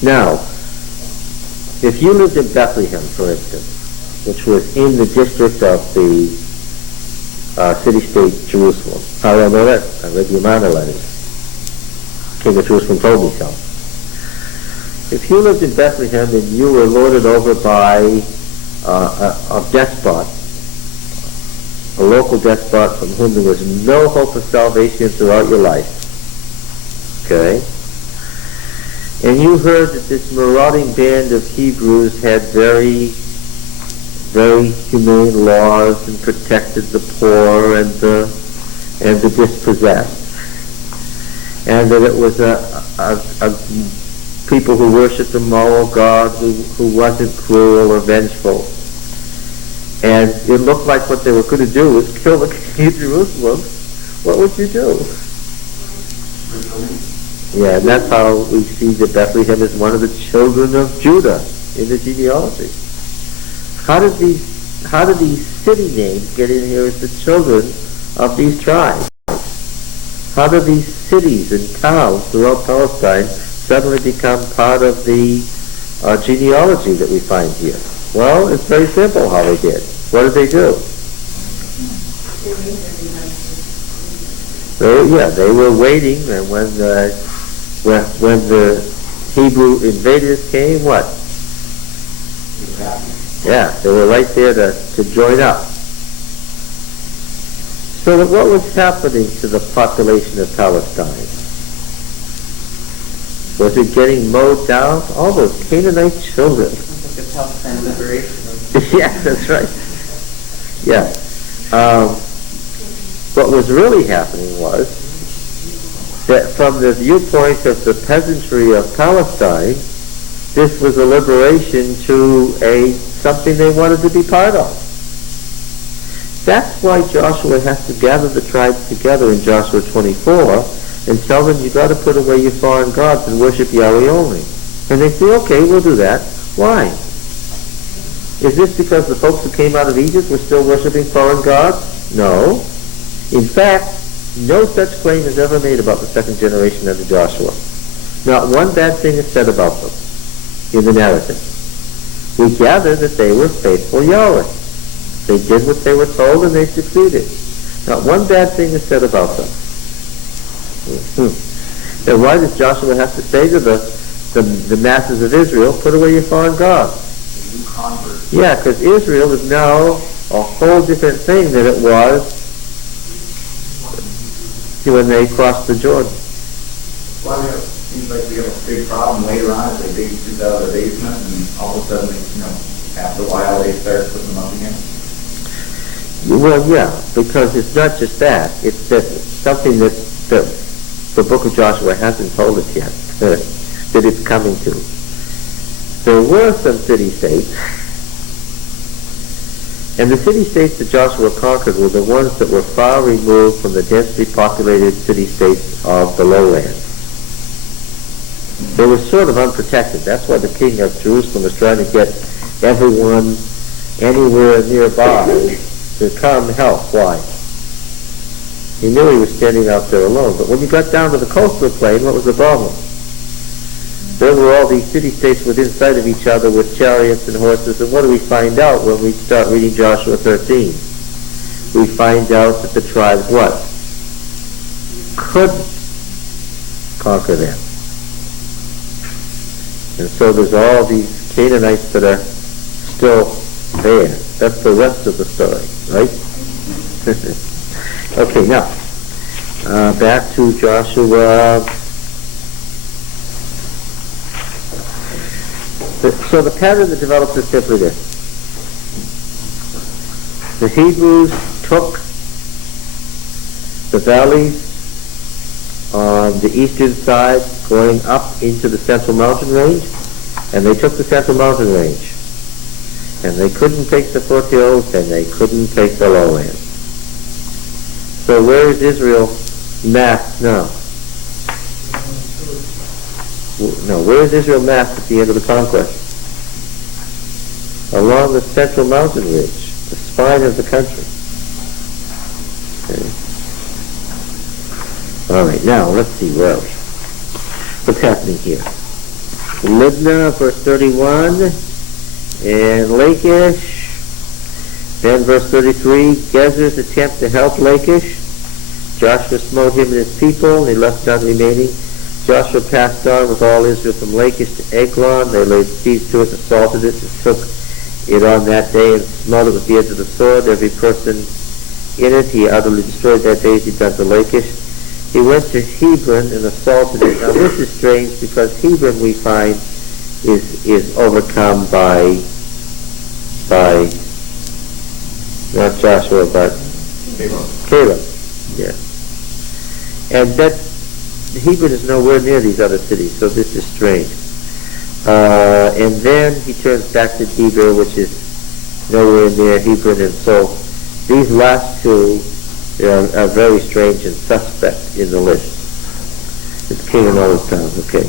Now, if you lived in Bethlehem, for instance, which was in the district of the city-state Jerusalem. How do I know that? I read the Amana letters. King of Jerusalem told me so. If you lived in Bethlehem and you were lorded over by a despot, a local despot from whom there was no hope of salvation throughout your life, okay? And you heard that this marauding band of Hebrews had very, very humane laws and protected the poor and the dispossessed, and that it was a people who worshipped a moral God who wasn't cruel or vengeful. And it looked like what they were going to do was kill the king of Jerusalem. what would you do? Yeah, and that's how we see that Bethlehem is one of the children of Judah in the genealogy. How did these city names get in here as the children of these tribes? How do these cities and towns throughout Palestine suddenly become part of the genealogy that we find here? Well, it's very simple how they did. What did they do? They were waiting, and when the Hebrew invaders came, what? Yeah, they were right there to join up. So that what was happening to the population of Palestine? Was it getting mowed down? All those Canaanite children. Like a Palestine liberation. Yeah, that's right. Yeah. What was really happening was that from the viewpoint of the peasantry of Palestine, this was a liberation to something they wanted to be part of. That's why Joshua has to gather the tribes together in Joshua 24 and tell them, you got to put away your foreign gods and worship Yahweh only. And they say, okay, we'll do that. Why? Is this because the folks who came out of Egypt were still worshiping foreign gods? No. In fact, no such claim is ever made about the second generation under Joshua. Not one bad thing is said about them in the narrative. We gather that they were faithful Yahweh. They did what they were told and they succeeded. Not one bad thing is said about them. And why does Joshua have to say to the masses of Israel, put away your foreign gods? Yeah, because Israel is now a whole different thing than it was when they crossed the Jordan. Well, it seems like we have a big problem later on as they dig things out of their basement, and all of a sudden, after a while, they start putting them up again. Well, yeah, because it's not just that. It's that something that the book of Joshua hasn't told us yet, that it's coming to. There were some city-states, and the city-states that Joshua conquered were the ones that were far removed from the densely populated city-states of the lowlands. They were sort of unprotected. That's why the king of Jerusalem was trying to get everyone anywhere nearby to come help. Why? He knew he was standing out there alone. But when you got down to the coastal plain, what was the problem? There were all these city-states within sight of each other with chariots and horses. And what do we find out when we start reading Joshua 13? We find out that the tribes, what? Couldn't conquer them. And so there's all these Canaanites that are still there. That's the rest of the story, right? Okay, now, back to Joshua. So the pattern that develops is simply this. The Hebrews took the valleys on the eastern side going up into the central mountain range, and they took the central mountain range. And they couldn't take the foothills, and they couldn't take the lowlands. So where is Israel massed now? No, where is Israel massed at the end of the conquest? Along the central mountain ridge, the spine of the country. Okay. All right, now let's see where are we? What's happening here? Libnah, verse 31, and Lachish. Then verse 33, Gezer's attempt to help Lachish. Joshua smote him and his people, and he left none remaining. Joshua passed on with all Israel from Lachish to Eglon. They laid siege to it, assaulted it, and took it on that day, and smote it with the edge of the sword. Every person in it he utterly destroyed that day as he done to Lachish. He went to Hebron and assaulted it. Now this is strange because Hebron, we find, is overcome by not Joshua, but Caleb. Yeah. And that Hebron is nowhere near these other cities, so this is strange. And then he turns back to Debir, which is nowhere near Hebron, and so these last two are very strange and suspect in the list. It's king and all his towns, okay.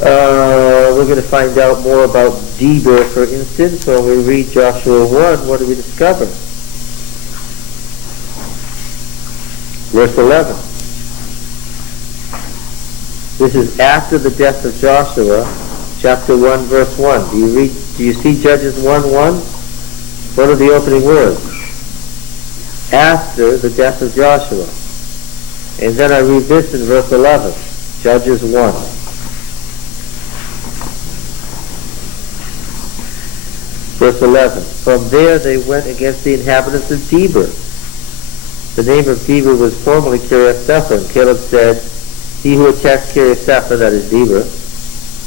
We're going to find out more about Deber, for instance. When we read Joshua 1, what do we discover? Verse 11. This is after the death of Joshua, chapter 1, verse 1. Do you see Judges 1:1? What are the opening words? After the death of Joshua. And then I read this in verse 11, Judges 1. Verse 11, from there they went against the inhabitants of Deber. The name of Deber was formerly Kiriath-Sepher, and Caleb said, he who attacks Kiriath-Sepher, that is Deber,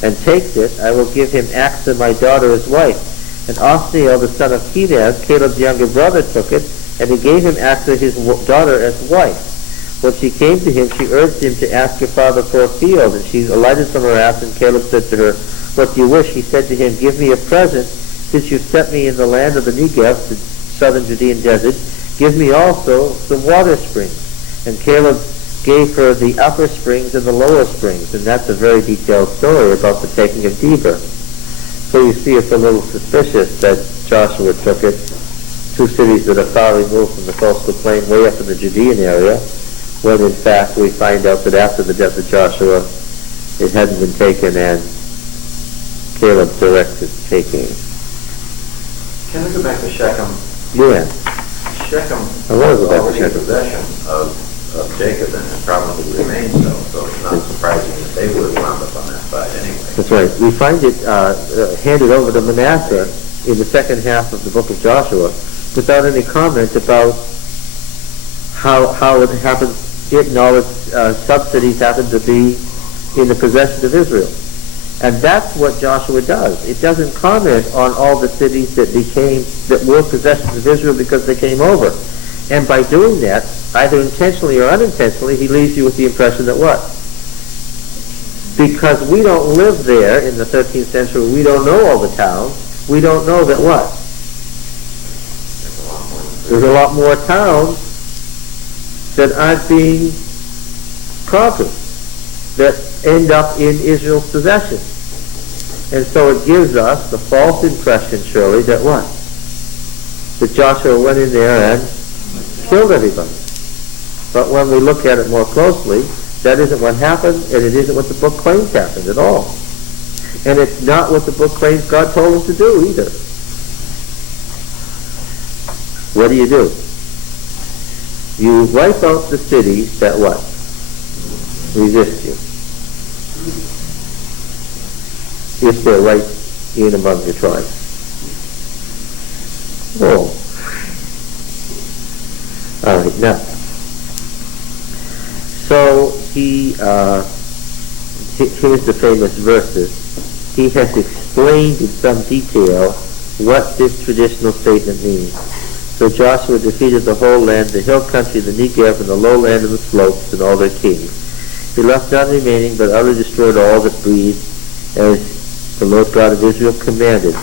and takes it, I will give him Achsah, my daughter, as wife. And Othniel, the son of Kenaz, Caleb's younger brother, took it, and he gave him Achsah, his daughter, as wife. When she came to him, she urged him to ask her father for a field, and she alighted from her ass, and Caleb said to her, what do you wish? He said to him, give me a present, since you've set me in the land of the Negev, the southern Judean desert, give me also some water springs. And Caleb gave her the upper springs and the lower springs, and that's a very detailed story about the taking of Deber. So you see it's a little suspicious that Joshua took it, two cities that are far removed from the coastal plain, way up in the Judean area, when in fact we find out that after the death of Joshua, it hadn't been taken and Caleb directed taking. Can we go back to Shechem? Yeah. Shechem I want to go back to was already in Shechem. possession of Jacob and probably remains so it's not surprising that they would have wound up on that side anyway. That's right. We find it handed over to Manasseh in the second half of the book of Joshua without any comment about how it happens, it and all its sub-cities happen to be in the possession of Israel. And that's what Joshua does. It doesn't comment on all the cities that were possessions of Israel because they came over. And by doing that, either intentionally or unintentionally, he leaves you with the impression that what? Because we don't live there in the 13th century, we don't know all the towns, we don't know that what? There's a lot more towns that aren't being conquered, that end up in Israel's possession. And so it gives us the false impression, surely, that what? That Joshua went in there and killed everybody. But when we look at it more closely, that isn't what happened, and it isn't what the book claims happened at all. And it's not what the book claims God told him to do either. What do? You wipe out the cities that what? Resist you. If they're right in among the tribes. Oh. All right, now. So here's the famous verses. He has explained in some detail what this traditional statement means. So Joshua defeated the whole land, the hill country, the Negev, and the lowland and the slopes, and all their kings. He left none remaining, but utterly destroyed all that breathed, as the Lord God of Israel commanded.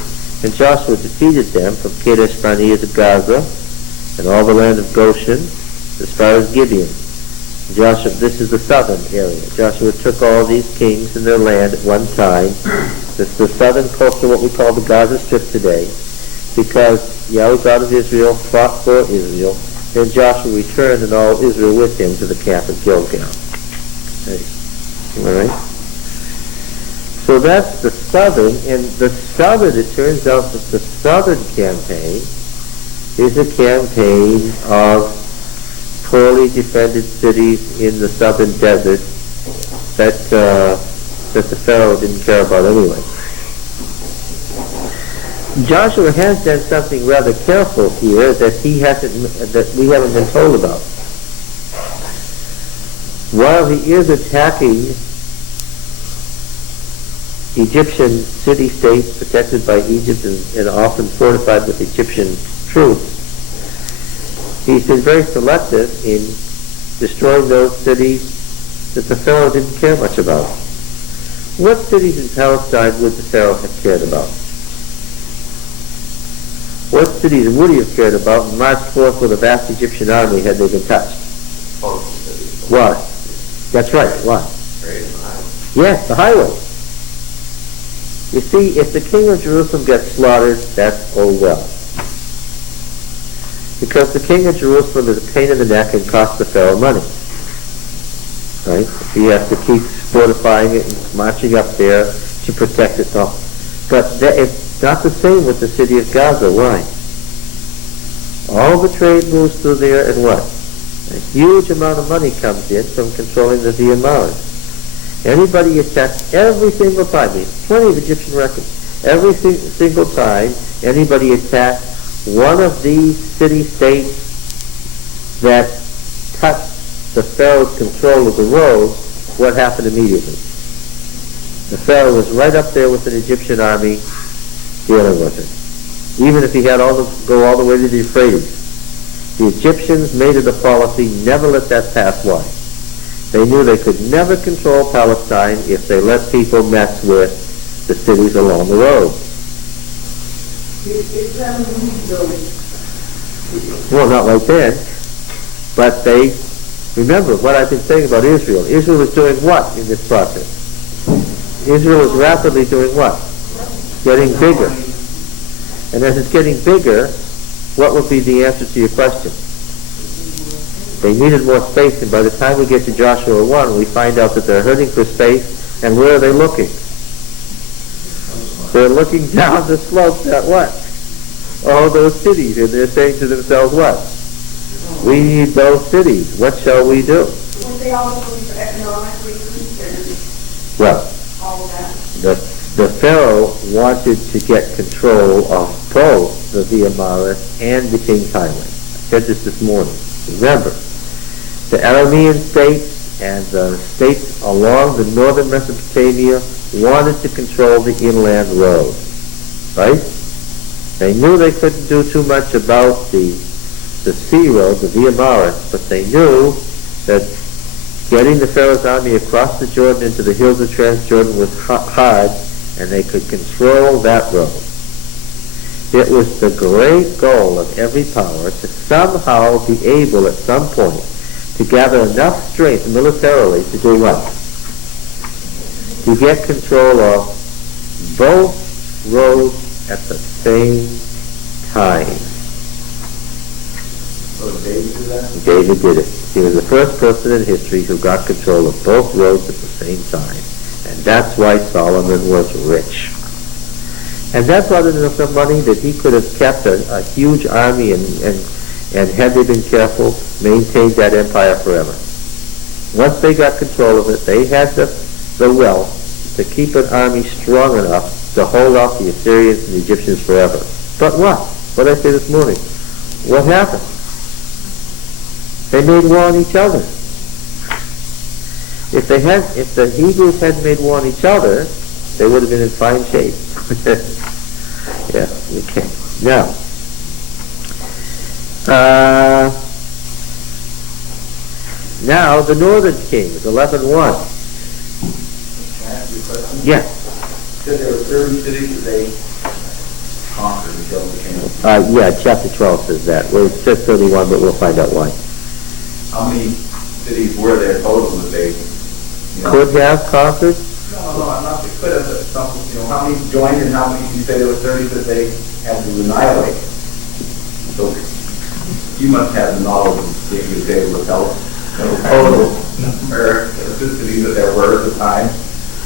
And Joshua defeated them from Kadesh Barnea to Gaza, and all the land of Goshen, as far as Gibeon. Joshua, this is the southern area. Joshua took all these kings and their land at one time. This is the southern coast of what we call the Gaza Strip today, because Yahweh God of Israel fought for Israel, and Joshua returned and all Israel with him to the camp at Gilgal. Okay. All right? So that's the southern, and the southern, it turns out that the southern campaign is a campaign of poorly defended cities in the southern desert that the Pharaoh didn't care about anyway. Joshua has done something rather careful here that we haven't been told about. While he is attacking Egyptian city-states protected by Egypt and often fortified with Egyptian troops, he's been very selective in destroying those cities that the Pharaoh didn't care much about. What cities in Palestine would the Pharaoh have cared about? What cities would he have cared about and marched forth with a vast Egyptian army had they been touched? Coastal cities. What? That's right, what? Trade and highway. Yes, the highway. You see, if the king of Jerusalem gets slaughtered, that's oh well. Because the king of Jerusalem is a pain in the neck and costs the Pharaoh money. Right? He has to keep fortifying it and marching up there to protect it all. But it's not the same with the city of Gaza. Why? All the trade moves through there, and what? A huge amount of money comes in from controlling the Via Maris. Anybody attacks every single time. There's plenty of Egyptian records. Every single time anybody attacks one of these city-states that touched the Pharaoh's control of the road, what happened immediately? The Pharaoh was right up there with an Egyptian army dealing with it. Even if he had go all the way to the Euphrates. The Egyptians made it a policy, never let that pass by. They knew they could never control Palestine if they let people mess with the cities along the road. Well, not like then, but they, remember what I've been saying about Israel. Israel is doing what in this process? Israel is rapidly doing what? Getting bigger. And as it's getting bigger, what would be the answer to your question? They needed more space, and by the time we get to Joshua 1, we find out that they're hurting for space, and where are they looking? They're looking down the slopes at what? All those cities, and they're saying to themselves what? We need those cities. What shall we do? Weren't they all looking for economic reasons Well, and all of that? the Pharaoh wanted to get control of both the Via Maris and the King's Highway. I said this morning. Remember, the Aramean states and the states along the northern Mesopotamia wanted to control the inland road. Right? They knew they couldn't do too much about the sea road, the Via Maris, but they knew that getting the Pharaoh's army across the Jordan into the hills of Transjordan was hard, and they could control that road. It was the great goal of every power to somehow be able at some point to gather enough strength militarily to do what? To get control of both roads at the same time. So David did that? David did it. He was the first person in history who got control of both roads at the same time. And that's why Solomon was rich. And that brought in enough money that he could have kept a huge army and had they been careful, maintained that empire forever. Once they got control of it, they had the wealth to keep an army strong enough to hold off the Assyrians and the Egyptians forever. But what? What did I say this morning? What happened? They made war on each other. If the Hebrews hadn't made war on each other, they would have been in fine shape. Yeah, okay. Now the northern kings, 11:1. Can I ask you a question? Yes. Said there were 30 cities that they conquered and killed the king. Yeah, chapter 12 says that. Well, it says 31, but we'll find out why. How many cities were there total that they, Could have conquered? No, I'm not. They could have. But some, how many joined and how many? You say there were 30 that they had to annihilate. So you must have the knowledge of being able to tell the total number of cities that there were at the time.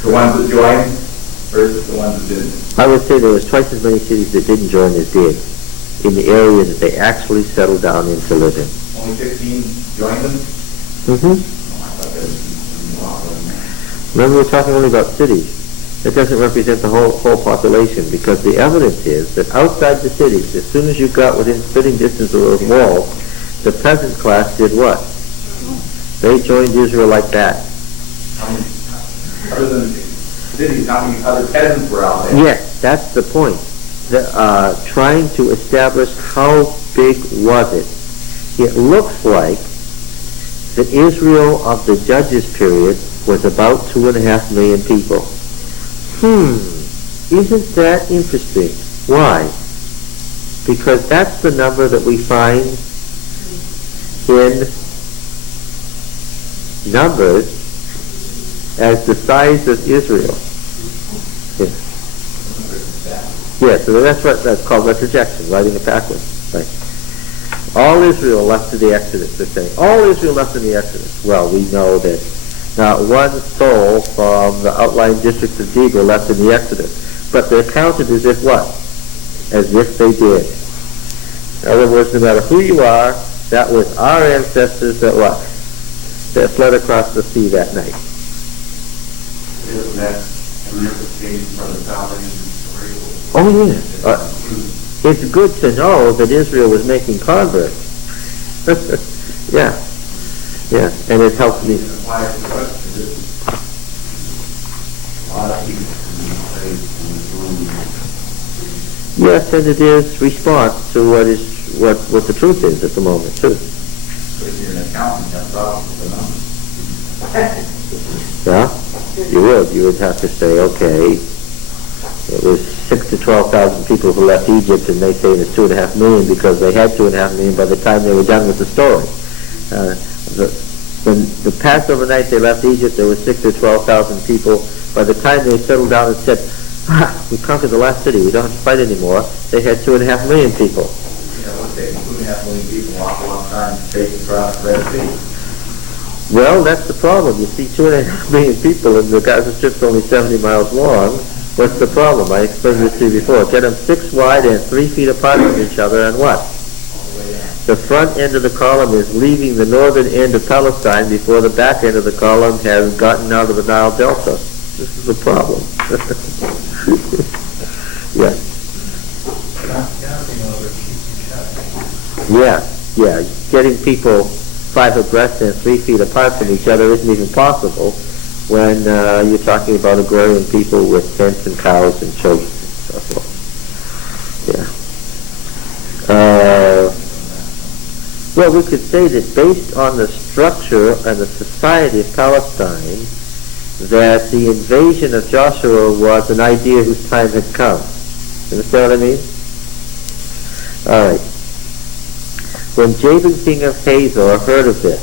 The ones that joined versus the ones that didn't. I would say there was twice as many cities that didn't join as did in the area that they actually settled down in to live in. Only 15 joined them? Mm-hmm. Oh, I thought there was a lot more than that. Remember, we're talking only about cities. It doesn't represent the whole population, because the evidence is that outside the cities, as soon as you got within spitting distance of those walls, the peasant class did what? They joined Israel like that. How many, other than cities, how many other peasants were out there? Yes, that's the point. Trying to establish how big was it. It looks like the Israel of the Judges period was about 2.5 million people. Isn't that interesting? Why? because that's the number that we find in Numbers as the size of Israel. Yeah, so that's called retrojection, writing it backwards. Right. All Israel left in the Exodus, they're saying. All Israel left in the Exodus. Well, we know that not one soul from the outlying districts of Deber left in the Exodus. But they're counted as if what? As if they did. In other words, no matter who you are, that was our ancestors that what? That fled across the sea that night. Isn't that an implication for the salvation story? Oh, yeah. It's good to know that Israel was making converts. Yeah. Yeah, and it helps me. Why is the rest of it? A lot of people can be saved from the Yes, and it is response to what the truth is at the moment, too. So if you're an accountant, that's off the numbers. Yeah? You would have to say, okay, it was 6 to 12,000 people who left Egypt, and they say it's 2.5 million because they had 2.5 million by the time they were done with the story. When the Passover night they left Egypt, there were 6 to 12,000 people. By the time they settled down and said, we conquered the last city, we don't have to fight anymore, they had 2.5 million people. What's that? 2.5 million people walk a long time to take across the Red Sea. Well, that's the problem. You see 2.5 million people and the Gaza Strip's only 70 miles long. What's the problem? I explained this to you before. Get them 6 wide and 3 feet apart from each other, and what? The front end of the column is leaving the northern end of Palestine before the back end of the column has gotten out of the Nile Delta. This is a problem. Yeah. Yeah. Getting people 5 abreast and 3 feet apart from each other isn't even possible when you're talking about agrarian people with tents and cows and children and so forth. Yeah. Well, we could say that based on the structure and the society of Palestine, that the invasion of Joshua was an idea whose time had come. Understand what I mean? All right. When Jabin, king of Hazor, heard of this,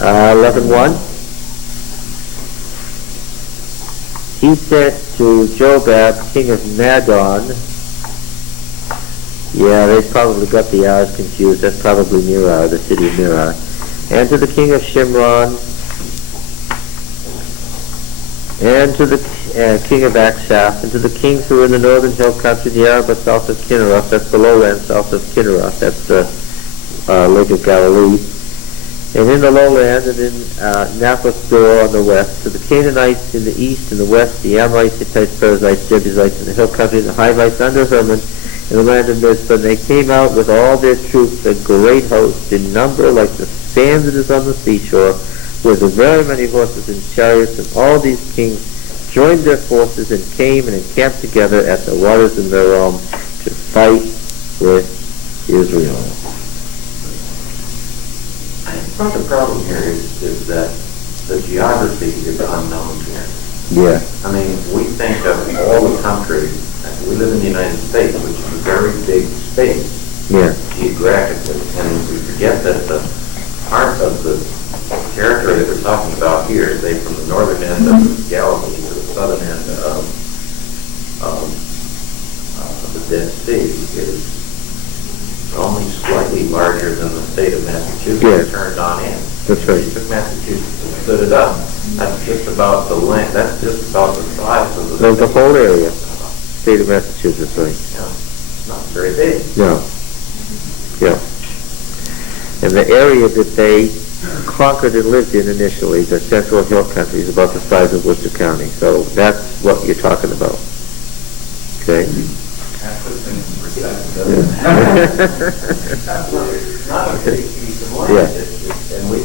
11:1, he sent to Jobab, king of Madon. Yeah, they probably got the hours confused. That's probably Mirar, the city of Mirar. And to the king of Shimron, and to the king of Akshaph, and to the kings who were in the northern hill country, the Arabah south of Kinneroth, that's the lowland south of Kinneroth, that's the Lake of Galilee, and in the lowland, and in Naphthath Dor on the west, to the Canaanites in the east and the west, the Amorites, Hittites, Perizzites, Jebusites in the hill country, and the Hivites under Hermon, in the land of Mizpah. And they came out with all their troops, a great host, in number like the sand that is on the seashore, with very many horses and chariots, and all these kings joined their forces and came and encamped together at the waters of Merom to fight with Israel. I think the problem here is that the geography is unknown here. Yeah. I mean, we think of all the countries. We live in the United States, which is a very big space geographically, and we forget that the part of the territory that we're talking about here, say from the northern end of Galilee to the southern end of the Dead Sea, is only slightly larger than the state of Massachusetts turned on in. That's right. You took Massachusetts and stood it up. That's just about the land. That's just about the size of the whole area. State of Massachusetts, right? Yeah, not very big. No. Yeah. And the area that they conquered and lived in initially, the central hill country, is about the size of Worcester County. So that's what you're talking about. Okay? That puts things in perspective, It's not a big piece of land. Yeah. And we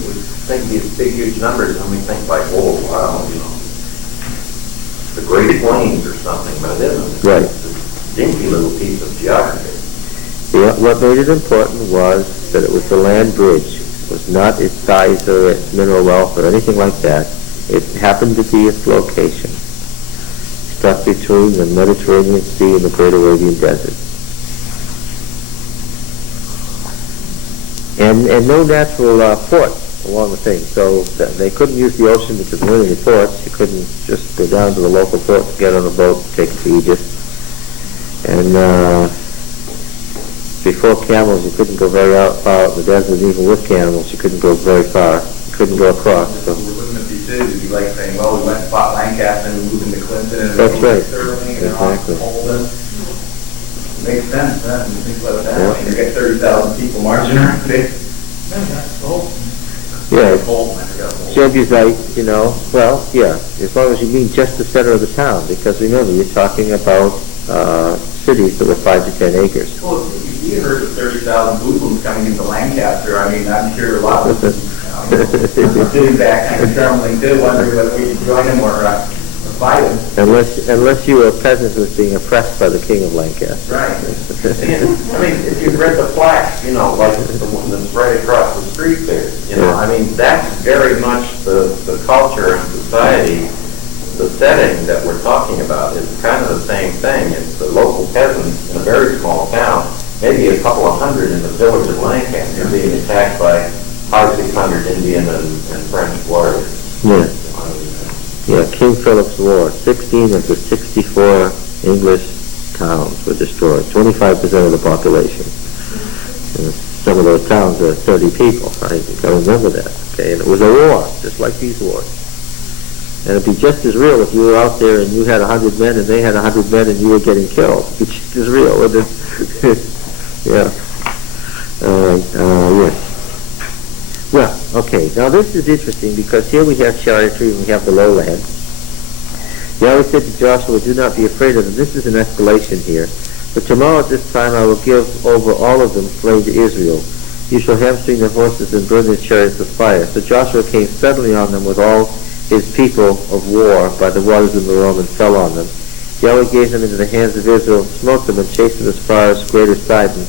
think these big, huge numbers, and we think like, oh, wow, the Great Plains or something, but it isn't. Right. It's a dinky little piece of geography. Yeah, what made it important was that it was the land bridge. It was not its size or its mineral wealth or anything like that. It happened to be its location. stuck between the Mediterranean Sea and the Great Arabian Desert. And no natural ports along the thing, so they couldn't use the ocean because there weren't any ports. You couldn't just go down to the local port, get on a boat, take it to Egypt. And before camels, you couldn't go very far out in the desert. Even with camels, you couldn't go very far. You couldn't go across. So. We wouldn't have these cities. It'd be like saying, well, we went and fought Lancaster and we moved into Clinton and That's right. Sterling and Exactly. Holden. Makes sense, huh? When you think about it that Yeah. way. You get 30,000 people marching around it. Yeah. Holden, I forgot Holden. Jebusite, well, yeah, as long as you mean just the center of the town, because remember, you're talking about cities that were 5 to 10 acres. Well, if you heard of 30,000 Muslims coming into Lancaster, I mean, I'm sure a lot of them sitting back kind of trembling too, wondering whether we should join them or fight them. Unless you were a peasant who was being oppressed by the king of Lancaster. Right. I mean, if you've read the plaques, like the one that's right across the street there, Yeah. I mean, that's very much the culture and society, the setting that we're talking about is kind of the same thing. It's the local peasants in a very small town, maybe a couple of hundred in the village of Lancaster being attacked by 500-600 Indian and French warriors. Yeah. Yeah, King Philip's War. 16 of the 64 English towns were destroyed. 25% of the population. And some of those towns are 30 people. I think I remember that. Okay, and it was a war, just like these wars. And it'd be just as real if you were out there and you had 100 men and they had 100 men and you were getting killed. It'd be just as real, wouldn't it? Yeah. Yes. Well, okay, now this is interesting because here we have chariotry and we have the lowland. Yahweh said to Joshua, do not be afraid of them. This is an escalation here. But tomorrow at this time I will give over all of them slain to Israel. You shall hamstring their horses and burn their chariots with fire. So Joshua came suddenly on them with all his people of war by the waters of Merom and fell on them. Yahweh gave them into the hands of Israel, smote them and chased them as far as greater Sidon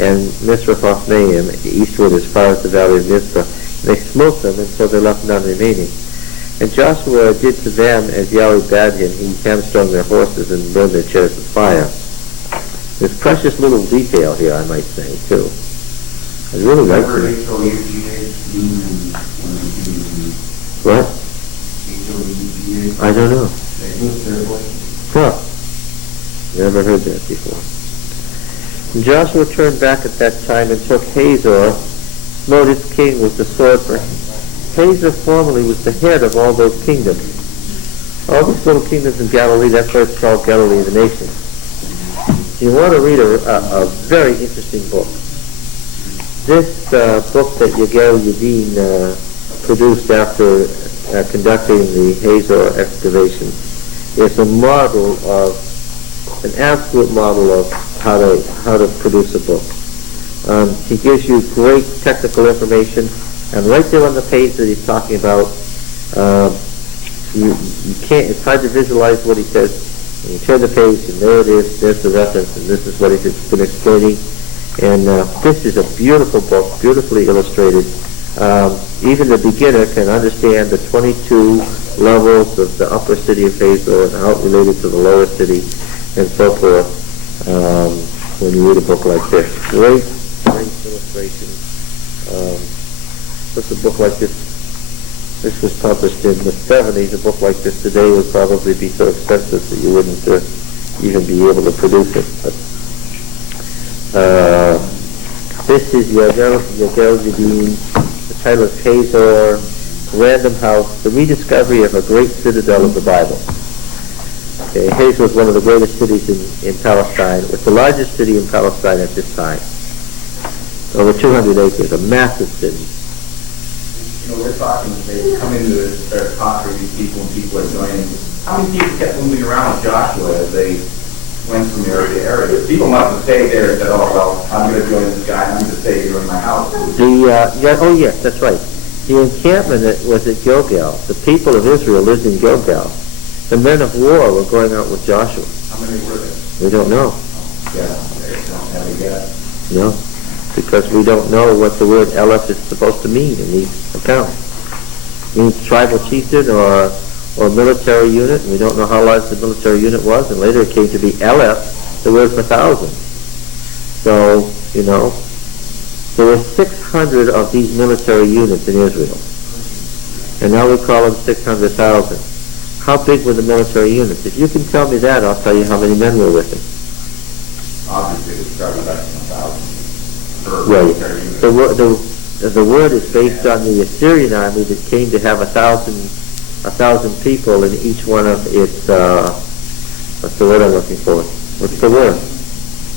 and Misrephoth-Maim, eastward as far as the valley of Mizpah. And they smote them until there left none remaining. And Joshua did to them as Yahweh bade him. He hamstrung their horses and burned their chariots with fire. There's precious little detail here, I might say, too. I really like it. What? I don't know. Huh. Never heard that before. And Joshua turned back at that time and took Hazor, smote its king with the sword, for Hazor formerly was the head of all those kingdoms. All these little kingdoms in Galilee, that's why it's called Galilee of the Nations. You want to read a very interesting book. This book that Yagel Yadin produced after conducting the Hazor excavation is a model of, an absolute model of how to produce a book. He gives you great technical information, and right there on the page that he's talking about, you can't, it's hard to visualize what he says. And you turn the page, and there it is, there's the reference, and this is what he's been explaining. And this is a beautiful book, beautifully illustrated. Even the beginner can understand the 22 levels of the upper city of Hazor and how it related to the lower city and so forth when you read a book like this. Great illustration. What's a book like this? This was published in the 70s. A book like this today would probably be so expensive that you wouldn't even be able to produce it. But this is Yagel Yadin. The title is Hazor, Random House, the rediscovery of a great citadel of the Bible. Okay, Hazor was one of the greatest cities in Palestine. It was the largest city in Palestine at this time. Over 200 acres, a massive city. We're talking, they come into it, start talking to these people, and people are joining. How many people kept moving around with Joshua as they went from area to area? People must have stayed there and said, oh, well, I'm going to join this guy, I'm going to stay here in my house. Oh yes, that's right. The encampment was at Gilgal. The people of Israel lived in Gilgal. The men of war were going out with Joshua. How many were there? We don't know. Yeah, they don't have a guess. No, because we don't know what the word Eleph is supposed to mean in these accounts. It means tribal chieftain or or military unit, and we don't know how large the military unit was, and later it came to be Aleph, the word for thousand. So, there were 600 of these military units in Israel. And now we call them 600,000. How big were the military units? If you can tell me that, I'll tell you how many men were with them. Obviously, it's starting less than 1,000 per Right. military unit. The word is based on the Assyrian army that came to have 1,000 people in each one of its, what's the word I'm looking for? What's the word?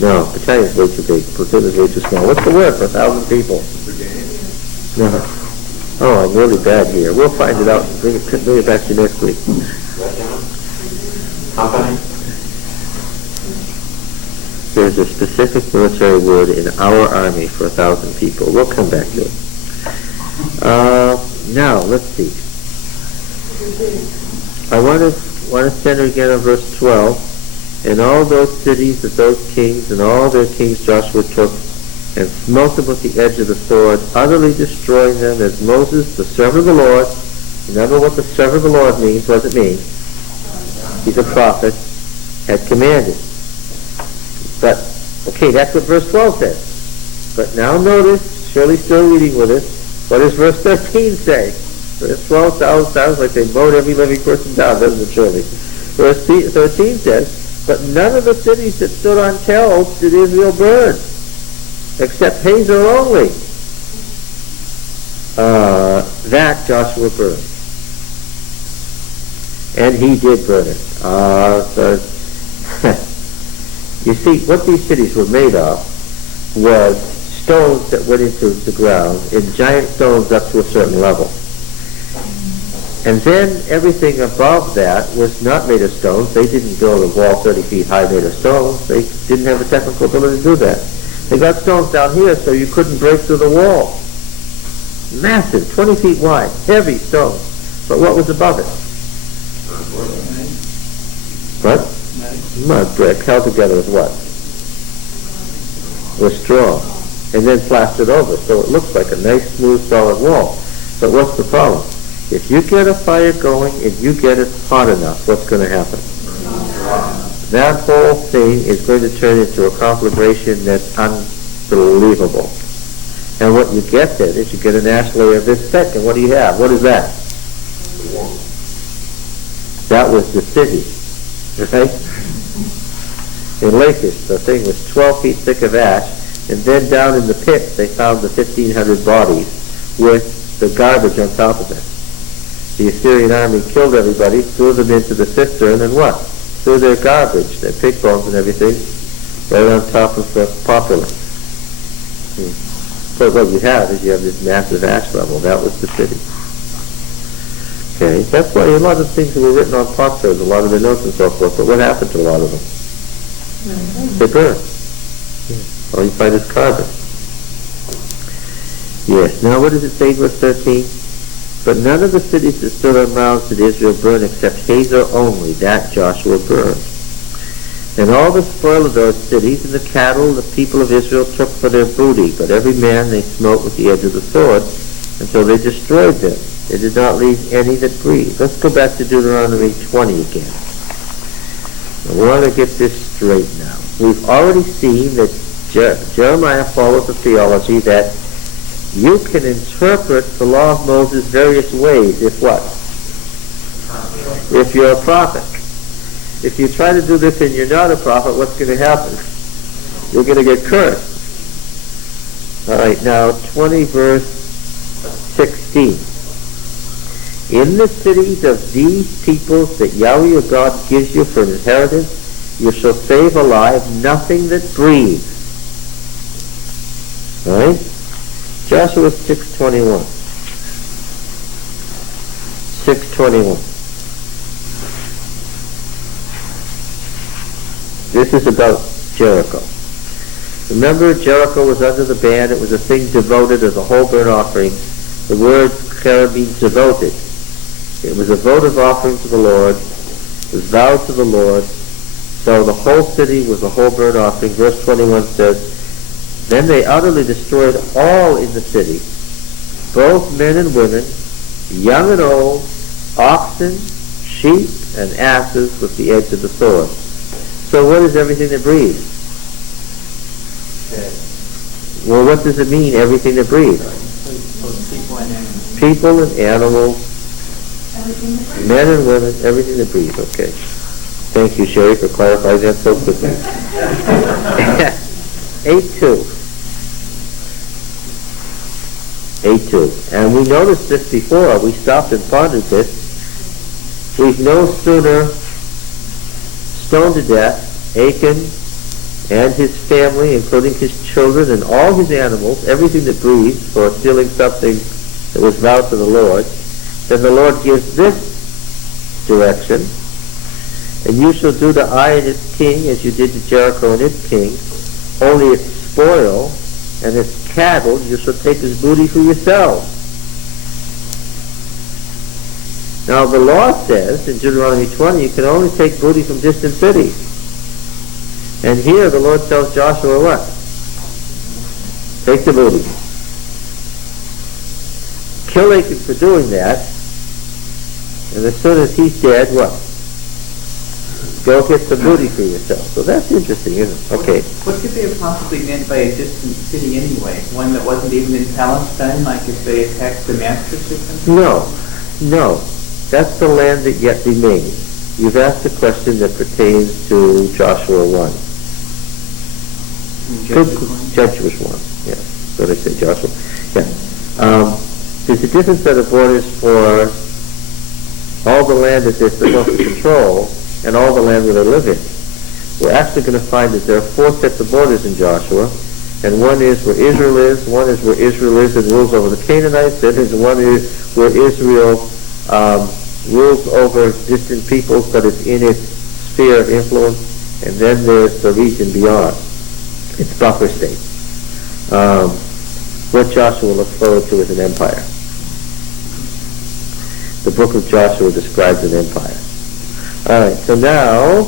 No, battalion is way too big. Platoon is way too small. What's the word for 1,000 people? No. Oh, I'm really bad here. We'll find it out and bring it back to you next week. Regiment? Company? There's a specific military word in our army for 1,000 people. We'll come back to it. Now, let's see. I want to center again on verse 12. And all those cities of those kings and all their kings Joshua took and smote them with the edge of the sword, utterly destroying them as Moses, the servant of the Lord. Remember what the servant of the Lord means. What does it mean? He's a prophet, had commanded. But, okay, that's what verse 12 says. But now notice, Shirley's still reading with us, what does verse 13 say? Verse 12 sounds like they mowed every living person down, doesn't it, Shirley? Verse 13 says, but none of the cities that stood on Tells did Israel burn, except Hazor only. That Joshua burned. And he did burn it. You see, what these cities were made of was stones that went into the ground, in giant stones up to a certain level. And then everything above that was not made of stones. They didn't build a wall 30 feet high made of stones. They didn't have the technical ability to do that. They got stones down here so you couldn't break through the wall. Massive, 20 feet wide, heavy stones. But what was above it? What? Mud brick held together with what? With straw. And then plastered over, so it looks like a nice, smooth, solid wall. But what's the problem? If you get a fire going and you get it hot enough, what's going to happen? That whole thing is going to turn into a conflagration that's unbelievable. And what you get then is you get an ash layer this thick, and what do you have? What is that? That was the city, right? In Lachish, the thing was 12 feet thick of ash, and then down in the pit they found the 1,500 bodies with the garbage on top of it. The Assyrian army killed everybody, threw them into the cistern, and what? Threw their garbage, their pig bones and everything, right on top of the populace. So what you have is you have this massive ash level. That was the city. Okay, that's why a lot of things that were written on potsherds, a lot of the notes and so forth, but what happened to a lot of them? They burned. All you find is carbon. Yes, now what does it say in verse 13? But none of the cities that stood on mounds did Israel burn except Hazor only, that Joshua burned. And all the spoil of those cities and the cattle the people of Israel took for their booty, but every man they smote with the edge of the sword, until they destroyed them. They did not leave any that breathed. Let's go back to Deuteronomy 20 again. I want to get this straight now. We've already seen that Jeremiah follows the theology that you can interpret the law of Moses various ways if what? If you're a prophet. If you try to do this and you're not a prophet, what's going to happen? You're going to get cursed. All right, now 20 verse 16. In the cities of these peoples that Yahweh your God gives you for an inheritance, you shall save alive nothing that breathes. All right? Joshua 6:21. 6:21. This is about Jericho. Remember, Jericho was under the ban. It was a thing devoted as a whole burnt offering. The word cherub means devoted. It was a votive offering to the Lord. It was vowed to the Lord. So the whole city was a whole burnt offering. Verse 21 says, then they utterly destroyed all in the city, both men and women, young and old, oxen, sheep and asses with the edge of the sword. So what is everything that breathes? Well, what does it mean, everything that breathes? People and animals, men and women, everything that breathes. Okay. Thank you, Sherry, for clarifying that so quickly. 8:2. 8:2. And we noticed this before. We stopped and pondered this. We've no sooner stoned to death Achan and his family, including his children and all his animals, everything that breathes, for stealing something that was vowed to the Lord. Then the Lord gives this direction: and you shall do to Ai and its king as you did to Jericho and its king, only its spoil and its cattle you shall take as booty for yourselves. Now the law says in Deuteronomy 20 you can only take booty from distant cities. And here the Lord tells Joshua what? Take the booty. Kill Achan for doing that, and as soon as he's dead, what? Go get some booty for yourself. So that's interesting, isn't it? Okay. What could they have possibly meant by a distant city anyway? One that wasn't even in Palestine, like if they attacked Damascus or something? No. That's the land that yet remains. You've asked a question that pertains to Joshua 1. Judges 1. Yeah. What did I say, Joshua? Yeah. There's a different set of borders for all the land that they're supposed to control and all the land where they live in. We're actually going to find that there are 4 sets of borders in Joshua, and one is where Israel is, one is where Israel is and rules over the Canaanites, and one is where Israel rules over distant peoples, but it's in its sphere of influence, and then there's the region beyond. It's buffer state. What Joshua looks forward to is an empire. The book of Joshua describes an empire. All right, so now,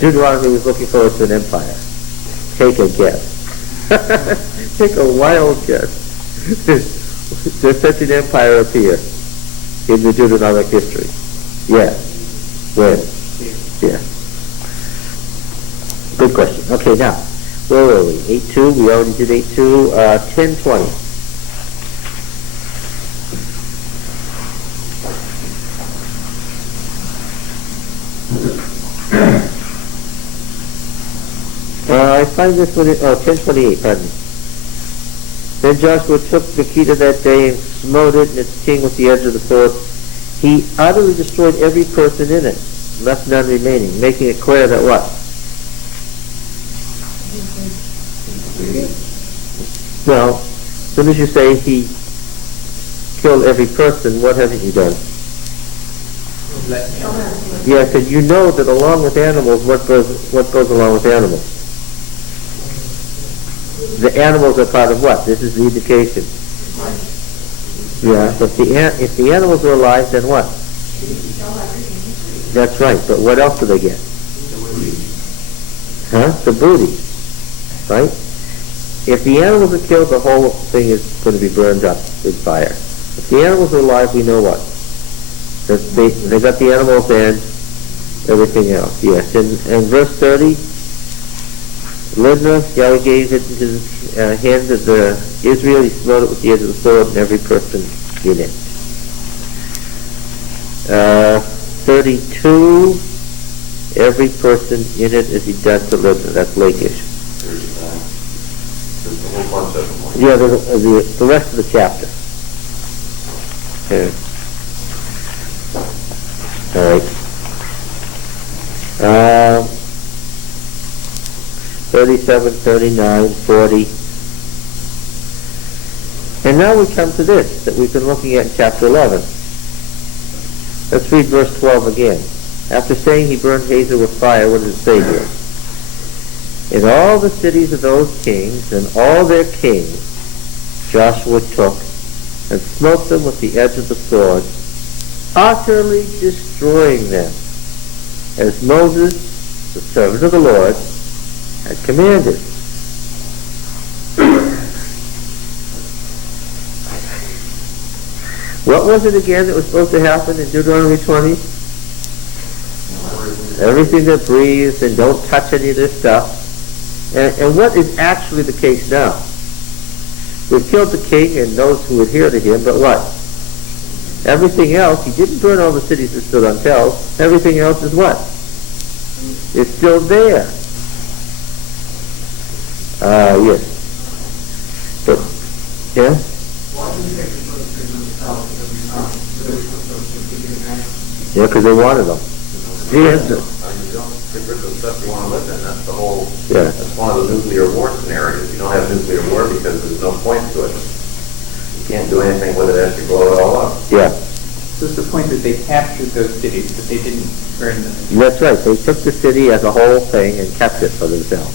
Deuteronomy was looking forward to an empire. Take a guess. Take a wild guess. Does such an empire appear in the Deuteronomic history? Yes. When? Yeah. Good question. Okay, now, where were we? 8.2, we already did 8.2. 10.20. I find this one, 10:28, pardon me. Then Joshua took the Makkedah that day and smote it and its king with the edge of the sword. He utterly destroyed every person in it, left none remaining, making it clear that what? Well, as soon as you say he killed every person, what haven't you done? Yeah, I said you know that along with animals, what goes along with animals? The animals are part of what? This is the indication. Yeah, if the animals are alive, then what? That's right, but what else do they get? The booty. Right? If the animals are killed, the whole thing is going to be burned up with fire. If the animals are alive, we know what? They got the animals and everything else. Yes, in verse 30, Libnah, Yahweh gave it into the hands of the Israel. He smote it with the edge of the sword, and every person in it. 32, every person in it as he done to Libnah. That's Lachish. There's a whole bunch of them. Yeah, the rest of the chapter. Okay. All right. 37, 39, 40. And now we come to this that we've been looking at in chapter 11. Let's read verse 12 again. After saying he burned Hazor with fire, what does it say here? In all the cities of those kings and all their kings, Joshua took and smote them with the edge of the sword, utterly destroying them, as Moses, the servant of the Lord, had commanded. What was it again that was supposed to happen in Deuteronomy 20? Everything that breathes, and don't touch any of this stuff. And what is actually the case now? We've killed the king and those who adhere to him, but what? Everything else, he didn't burn all the cities that stood on hills. Everything else is what? It's still there. Yes. But, yeah? Yeah, because they wanted them. Yes. Get rid of the stuff you want to live in. That's the whole, Yeah. that's one of the nuclear war scenarios. You don't have nuclear war because there's no point to it. You can't do anything with it after you blow it all up. Yeah. So it's the point that they captured those cities, but they didn't burn them. That's right. They took the city as a whole thing and kept it for themselves.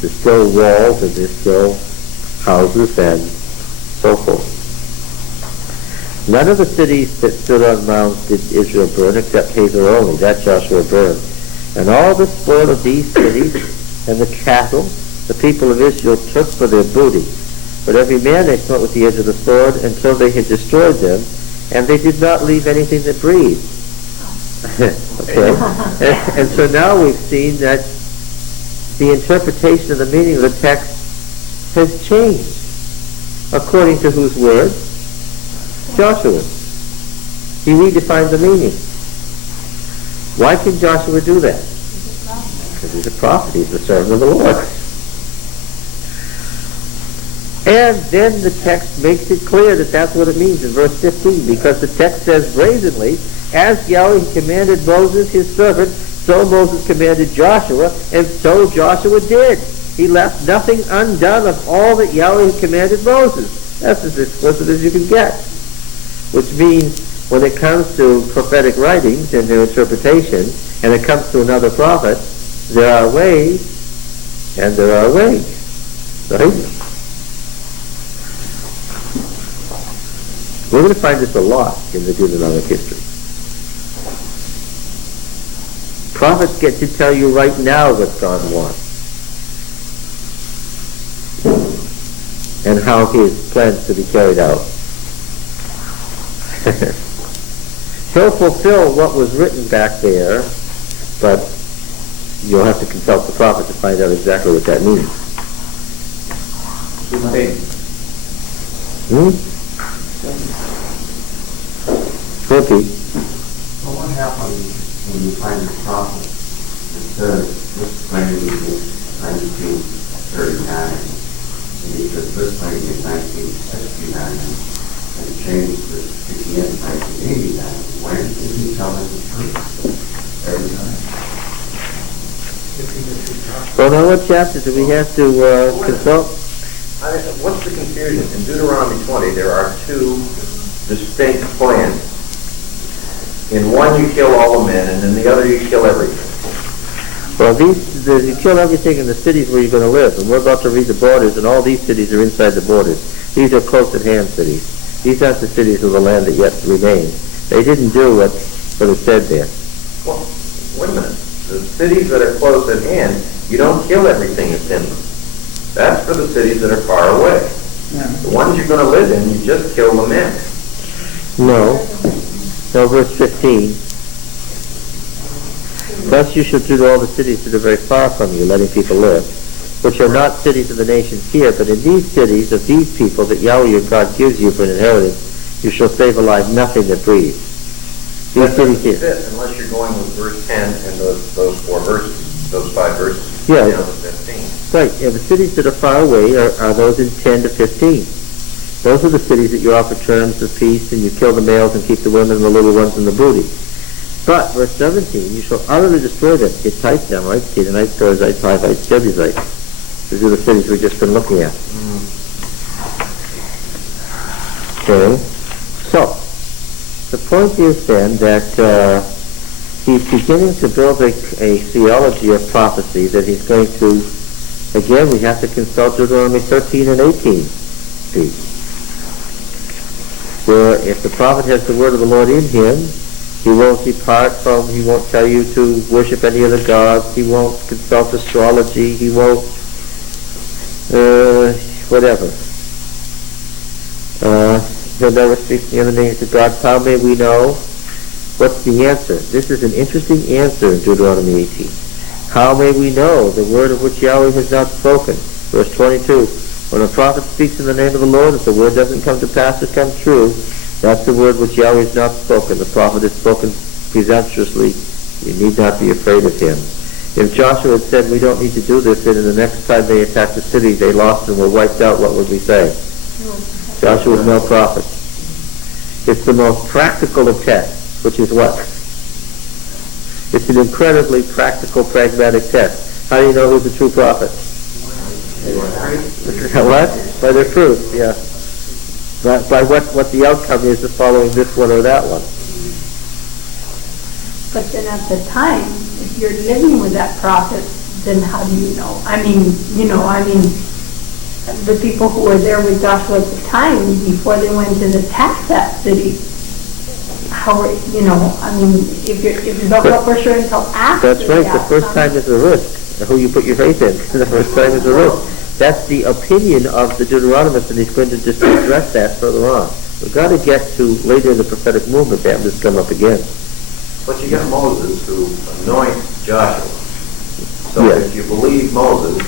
There's still walls and there's still houses and so forth. None of the cities that stood on Mount did Israel burn except Habiru only. That Joshua burned. And all the spoil of these cities and the cattle the people of Israel took for their booty. But every man they smote with the edge of the sword until they had destroyed them, and they did not leave anything that breathed. Okay? And so now we've seen that the interpretation of the meaning of the text has changed. According to whose words? Joshua. He redefined the meaning. Why can Joshua do that? Because he's a prophet. He's the servant of the Lord. And then the text makes it clear that that's what it means in verse 15, because the text says brazenly, as Yahweh commanded Moses his servant, so Moses commanded Joshua, and so Joshua did. He left nothing undone of all that Yahweh had commanded Moses. That's as explicit as you can get. Which means when it comes to prophetic writings and their interpretation, and it comes to another prophet, there are ways and there are ways. Right? We're going to find this a lot in the Deuteronomic history. Prophets get to tell you right now what God wants and how his plans to be carried out. He'll fulfill what was written back there, but you'll have to consult the prophet to find out exactly what that means. Okay. So what happens when you find a prophet that says this thing is 1939, and he says this thing is 1969, and changed this again in 1989? When is he telling the truth? Every time. Well, now what chapter do we have to consult? What's the confusion? In Deuteronomy 20, there are two distinct plans. In one, you kill all the men, and in the other, you kill everything. Well, you kill everything in the cities where you're going to live, and we're about to read the borders, and all these cities are inside the borders. These are close at hand cities. These aren't the cities of the land that yet remain. They didn't do what is said there. Well, wait a minute. The cities that are close at hand, you don't kill everything that's in them. That's for the cities that are far away. Yeah. The ones you're going to live in, you just kill the men. No, verse 15. Thus you shall do to all the cities that are very far from you, letting people live, which are not cities of the nations here, but in these cities of these people that Yahweh your God gives you for an inheritance, you shall save alive nothing that breathes. These cities here. Fit unless you're going with verse 10 and those 4 verses, those 5 verses. Yeah. Down to 15. Right, and the cities that are far away are those in 10 to 15. Those are the cities that you offer terms of peace, and you kill the males and keep the women and the little ones and the booty. But, verse 17, you shall utterly destroy them. Hittites, Amorites, Canaanites, Perizzites, Hivites, Jebusites. These are the cities we've just been looking at. Okay, so, the point is then that he's beginning to build a theology of prophecy that he's going to, again, we have to consult Deuteronomy 13 and 18. Where if the prophet has the word of the Lord in him, he won't he won't tell you to worship any other gods, he won't consult astrology, he won't, whatever. He'll never speak in the names of God. How may we know? What's the answer? This is an interesting answer in Deuteronomy 18. How may we know the word of which Yahweh has not spoken? Verse 22. When a prophet speaks in the name of the Lord, if the word doesn't come to pass or come true, that's the word which Yahweh has not spoken. The prophet has spoken presumptuously. You need not be afraid of him. If Joshua had said, we don't need to do this, then the next time they attacked the city, they lost and were wiped out, what would we say? Joshua was no prophet. It's the most practical of tests, which is what? It's an incredibly practical, pragmatic test. How do you know who's a true prophet? What? By their fruit, yeah. By what the outcome is of following this one or that one. But then at the time, if you're living with that prophet, then how do you know? The people who were there with Joshua at the time, before they went to attack that city, if you don't know for sure until after. That's right, the first time is a risk. Who you put your faith in, the first time is a risk. That's the opinion of the Deuteronomist, and he's going to just address that further on. We've got to get to later in the prophetic movement to have this come up again. But you got Moses who anoints Joshua. So Yes. if you believe Moses,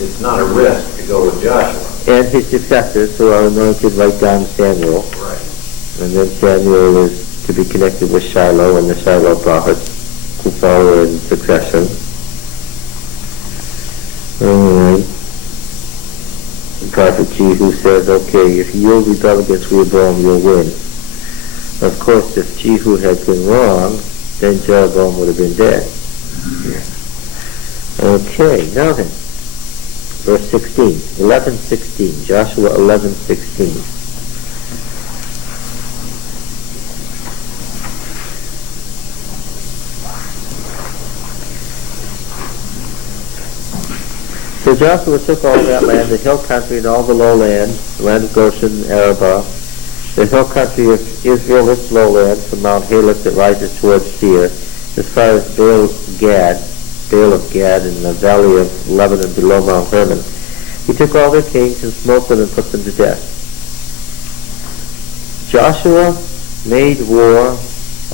it's not a risk to go with Joshua. And his successors, who are anointed right down to Samuel. Right. And then Samuel is to be connected with Shiloh and the Shiloh prophets who follow in succession. Alright. The prophet Jehu says, okay, if you'll rebel against Rehoboam, you'll win. Of course, if Jehu had been wrong, then Jeroboam would have been dead. Okay, now then, verse 16, 11:16, Joshua 11:16. So Joshua took all that land, the hill country and all the lowland, the land of Goshen, Arabah, the hill country of Israel, its lowland, from Mount Halak that rises towards Seir, as far as Baal of Gad, in the valley of Lebanon below Mount Hermon. He took all their kings and smote them and put them to death. Joshua made war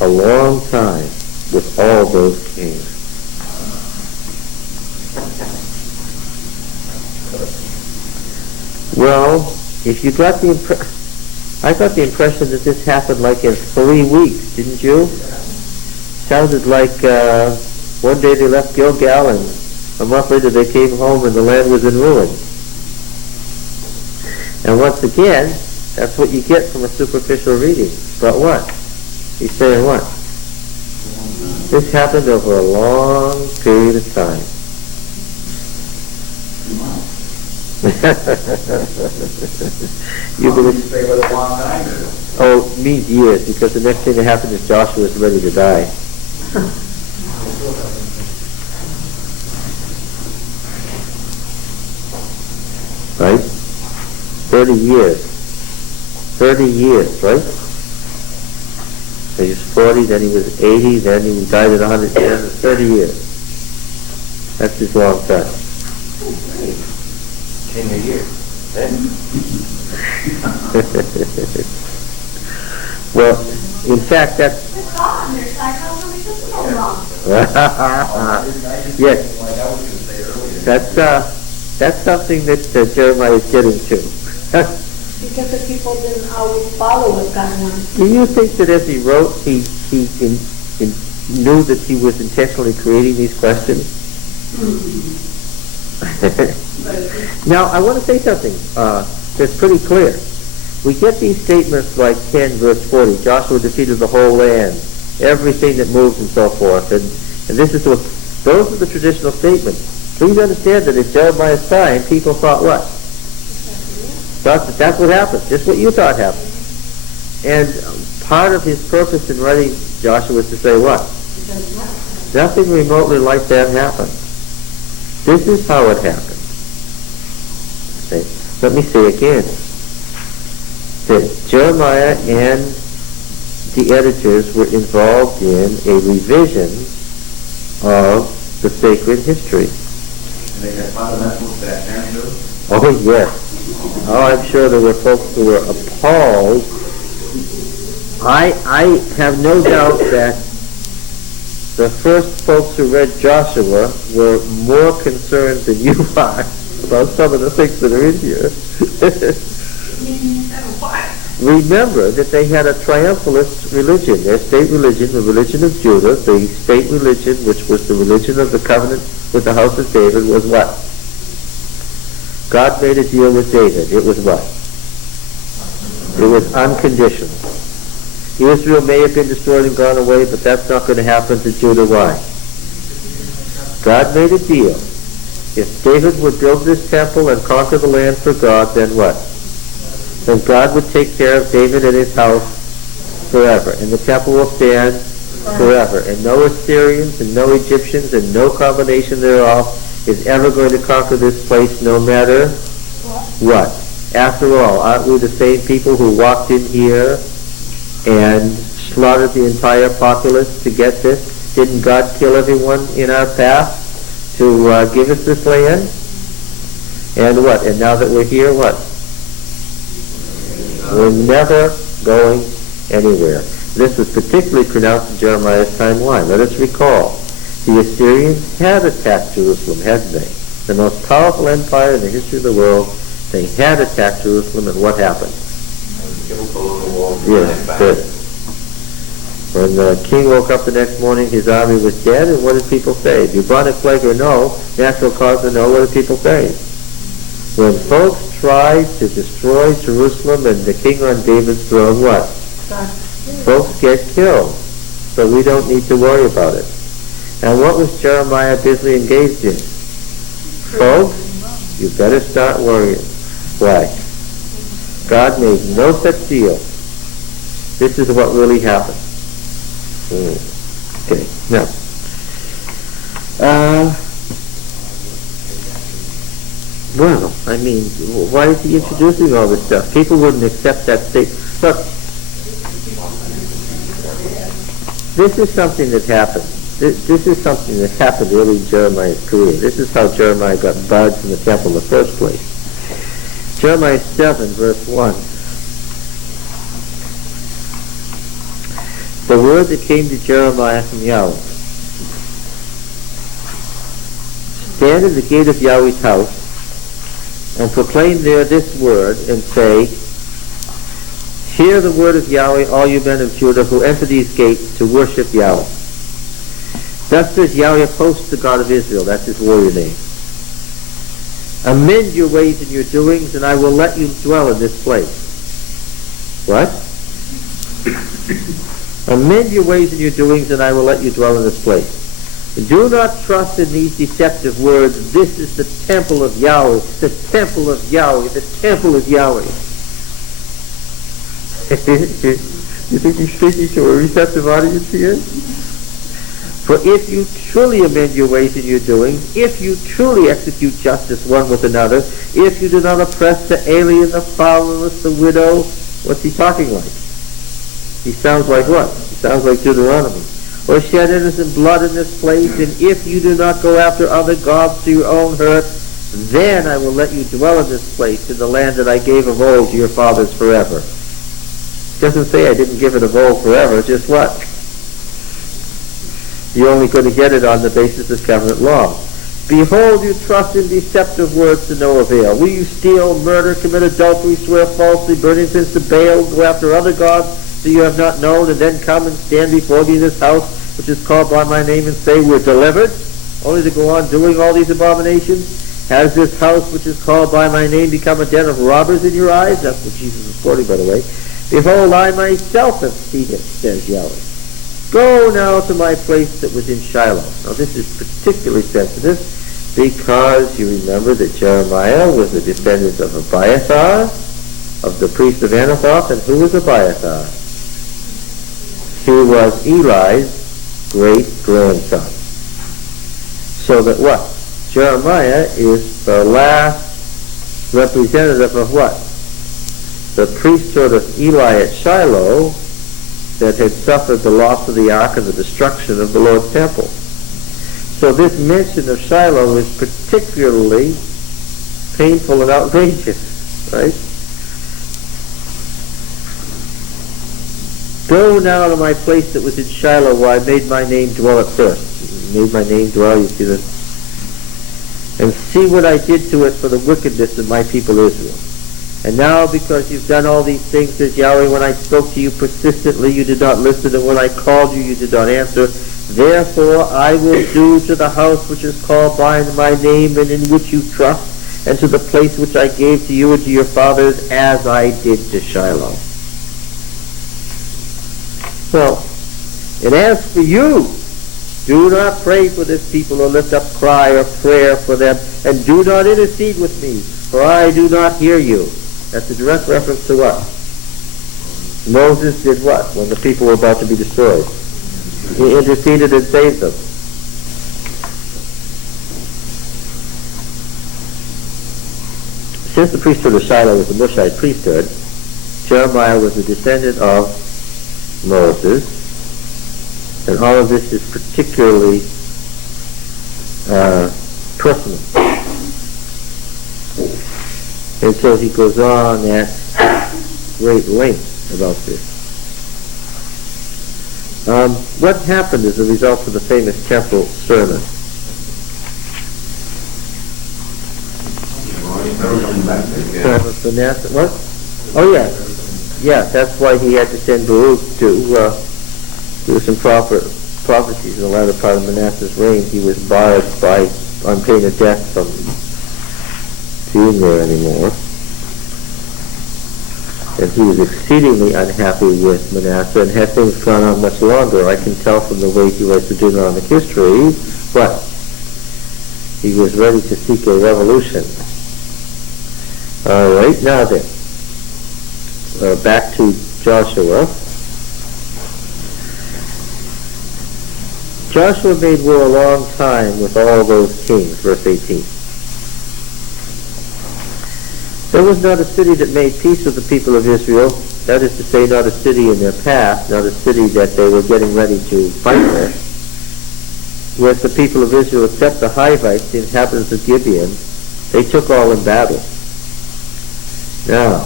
a long time with all those kings. Well, if you got the I got the impression that this happened like in 3 weeks, didn't you? Sounded like one day they left Gilgal and a month later they came home and the land was in ruin. And once again, that's what you get from a superficial reading. But what? He's saying what? This happened over a long period of time. You believe say what a long time is? Oh, it means years, because the next thing that happened is Joshua is ready to die. Right? 30 years. 30 years, right? So he was 40, then he was 80, then he died at 110, 30 years. That's his long time. King a year. Well, in fact, that's... Yes. That's something that Jeremiah is getting to. Because the people didn't always follow what God wanted. Do you think that as he wrote, he knew that he was intentionally creating these questions? Now, I want to say something that's pretty clear. We get these statements like 10 verse 40, Joshua defeated the whole land, everything that moves and so forth, and this is what, those are the traditional statements. Please understand that in Jeremiah's time, people thought what? Thought that that's what happened, just what you thought happened. And part of his purpose in writing Joshua was to say what? Nothing remotely like that happened. This is how it happened. Okay. Let me say again that Jeremiah and the editors were involved in a revision of the sacred history. And they had fundamentals that and do? Oh yes. Oh, I'm sure there were folks who were appalled. I have no doubt that the first folks who read Joshua were more concerned than you are about some of the things that are in here. Remember that they had a triumphalist religion. Their state religion, the religion of Judah, the state religion, which was the religion of the covenant with the house of David, was what? God made a deal with David. It was what? It was unconditional. Israel may have been destroyed and gone away, but that's not going to happen to Judah. Why? God made a deal. If David would build this temple and conquer the land for God, then what? Then God would take care of David and his house forever. And the temple will stand forever. And no Assyrians and no Egyptians and no combination thereof is ever going to conquer this place, no matter what. After all, aren't we the same people who walked in here and slaughtered the entire populace to get this? Didn't God kill everyone in our path to give us this land? And what? And now that we're here, what? We're never going anywhere. This was particularly pronounced in Jeremiah's time. Why? Let us recall. The Assyrians had attacked Jerusalem, hadn't they? The most powerful empire in the history of the world. They had attacked Jerusalem, and what happened? Yes, good. When the king woke up the next morning, his army was dead, and what did people say? Bubonic plague or no, natural cause or no, what did people say? When folks tried to destroy Jerusalem and the king on David's throne, what? Folks get killed. So we don't need to worry about it. And what was Jeremiah busily engaged in? Folks, you better start worrying. Why? God made no such deal. This is what really happened. Okay, now. Well, I mean, why is he introducing all this stuff? People wouldn't accept that statement. Look, this is something that happened. This is something that happened early in Jeremiah's career. This is how Jeremiah got barred from the temple in the first place. Jeremiah 7, verse 1. The word that came to Jeremiah from Yahweh. Stand at the gate of Yahweh's house and proclaim there this word and say, hear the word of Yahweh, all you men of Judah who enter these gates to worship Yahweh. Thus says Yahweh of hosts, the God of Israel. That's his warrior name. Amend your ways and your doings, and I will let you dwell in this place. What? Amend your ways and your doings, and I will let you dwell in this place. Do not trust in these deceptive words. This is the temple of Yahweh. The temple of Yahweh. The temple of Yahweh. You think he's speaking to a receptive audience here? For if you truly amend your ways and your doings, if you truly execute justice one with another, if you do not oppress the alien, the fatherless, the widow, what's he talking like? He sounds like what? He sounds like Deuteronomy. Or shed innocent blood in this place, and if you do not go after other gods to your own hurt, then I will let you dwell in this place, in the land that I gave of old to your fathers forever. It doesn't say I didn't give it of old forever, just what? You're only going to get it on the basis of covenant law. Behold, you trust in deceptive words to no avail. Will you steal, murder, commit adultery, swear falsely, burn incense to Baal, go after other gods that you have not known, and then come and stand before me in this house, which is called by my name, and say, we're delivered, only to go on doing all these abominations? Has this house, which is called by my name, become a den of robbers in your eyes? That's what Jesus is quoting, by the way. Behold, I myself have seen it, says Yahweh. Go now to my place that was in Shiloh. Now this is particularly sensitive because you remember that Jeremiah was a descendant of Abiathar, of the priest of Anathoth, and who was Abiathar? He was Eli's great-grandson. So that what? Jeremiah is the last representative of what? The priesthood of Eli at Shiloh that had suffered the loss of the ark and the destruction of the Lord's temple. So this mention of Shiloh is particularly painful and outrageous. Right? Go now to my place that was in Shiloh where I made my name dwell at first. Made my name dwell, you see this? And see what I did to it for the wickedness of my people Israel. And now because you've done all these things, says Yahweh, when I spoke to you persistently, you did not listen, and when I called you, you did not answer. Therefore I will do to the house which is called by my name and in which you trust, and to the place which I gave to you and to your fathers, as I did to Shiloh. So, and as for you, do not pray for this people or lift up cry or prayer for them, and do not intercede with me, for I do not hear you. That's a direct reference to what? Moses did what when the people were about to be destroyed? He interceded and saved them. Since the priesthood of Shiloh was the Mushite priesthood, Jeremiah was a descendant of Moses, and all of this is particularly personal. And so he goes on at great length about this. What happened as a result of the famous temple sermon? What? Oh yeah. Yeah, that's why he had to send Baruch to do some prophecies in the latter part of Manasseh's reign. He was barred on pain of death from being there anymore. And he was exceedingly unhappy with Manasseh, and had things gone on much longer, I can tell from the way he writes the Deuteronomic History, but he was ready to seek a revolution. All right, now then, back to Joshua. Joshua made war a long time with all those kings, verse 18. There was not a city that made peace with the people of Israel, that is to say, not a city in their path, not a city that they were getting ready to fight with the people of Israel, except the Hivites, the inhabitants of Gibeon. They took all in battle. Now,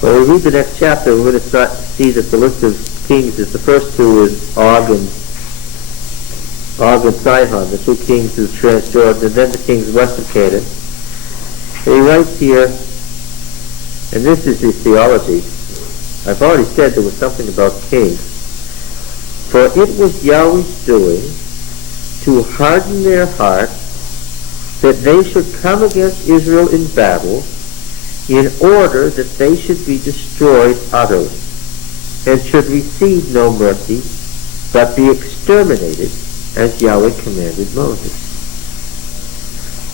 when we read the next chapter, we're going to see that the list of kings is the first two is Og and Sihon, the two kings who Transjordan, and then the kings west of Canaan. And he writes here, and this is his theology. I've already said there was something about kings. For it was Yahweh's doing to harden their hearts, that they should come against Israel in battle, in order that they should be destroyed utterly, and should receive no mercy, but be exterminated, as Yahweh commanded Moses.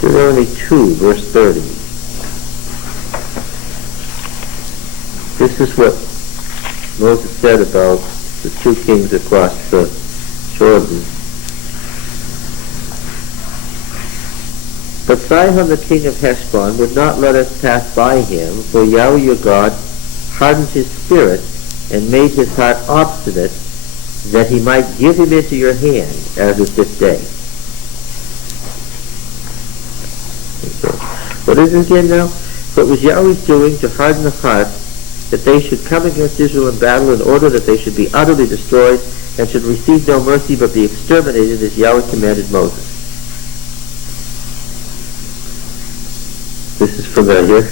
Deuteronomy 2, verse 30. This is what Moses said about the two kings across the Jordan. But Sihon the king of Heshbon would not let us pass by him, for Yahweh your God hardened his spirit and made his heart obstinate, that he might give him into your hand, as is this day. What is it again now? For it was Yahweh's doing to harden the heart, that they should come against Israel in battle, in order that they should be utterly destroyed, and should receive no mercy, but be exterminated, as Yahweh commanded Moses. This is familiar,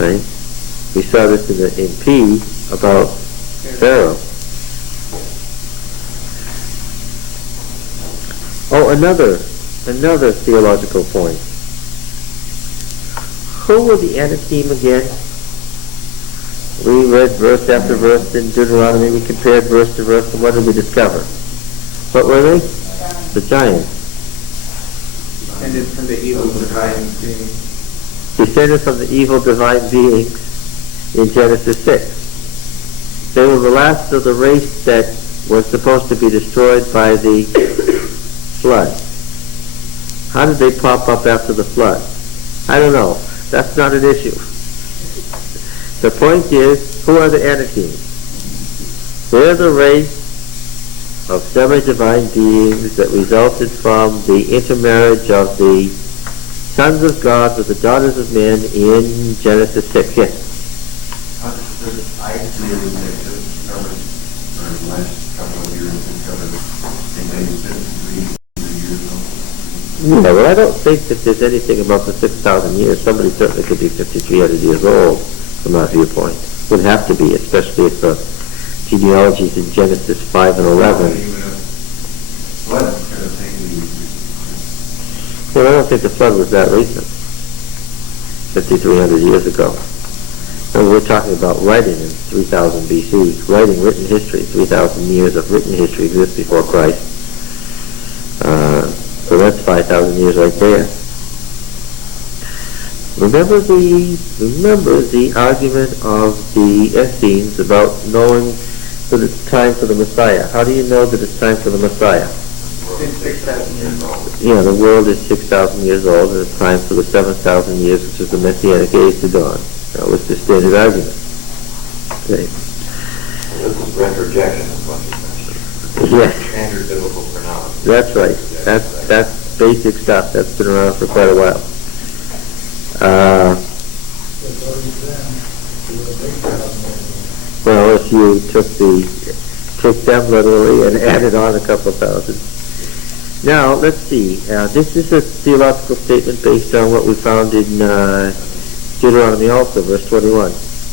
right? We saw this in P about Pharaoh. Oh, another theological point. Who were the Anakim again? We read verse after verse in Deuteronomy. We compared verse to verse, and what did we discover? What were they? The giants. Descended from the evil divine beings. Descended from the evil divine beings in Genesis 6. They were the last of the race that was supposed to be destroyed by the flood. How did they pop up after the flood? I don't know. That's not an issue. The point is, who are the Anakim? They're the race of semi-divine beings that resulted from the intermarriage of the Sons of God with the daughters of men in Genesis 6. Yes. I estimated that just covered, or in the last couple of years, and covered maybe 53 years old. Yeah, well, I don't think that there's anything about the 6,000 years. Somebody certainly could be 5,300 years old, from our viewpoint. Would have to be, especially if the genealogies in Genesis 5 and 11. Well, I don't think the flood was that recent. 5,300 years ago. And we're talking about writing in 3000 BC. Written history. 3,000 years of written history exists before Christ. So that's 5,000 years right there. Remember the argument of the Essenes about knowing that it's time for the Messiah. How do you know that it's time for the Messiah? It's 6,000 years old. Yeah, the world is 6,000 years old, and it's time for the 7,000 years, which is the Messianic age, to dawn. That was the standard argument. Okay. This is retrojection, is what you mentioned. Yes. Standard biblical chronology. That's right. That's basic stuff. That's been around for quite a while. Well, if you took them literally and added on a couple thousand. Now, let's see. This is a theological statement based on what we found in Deuteronomy also, verse 21.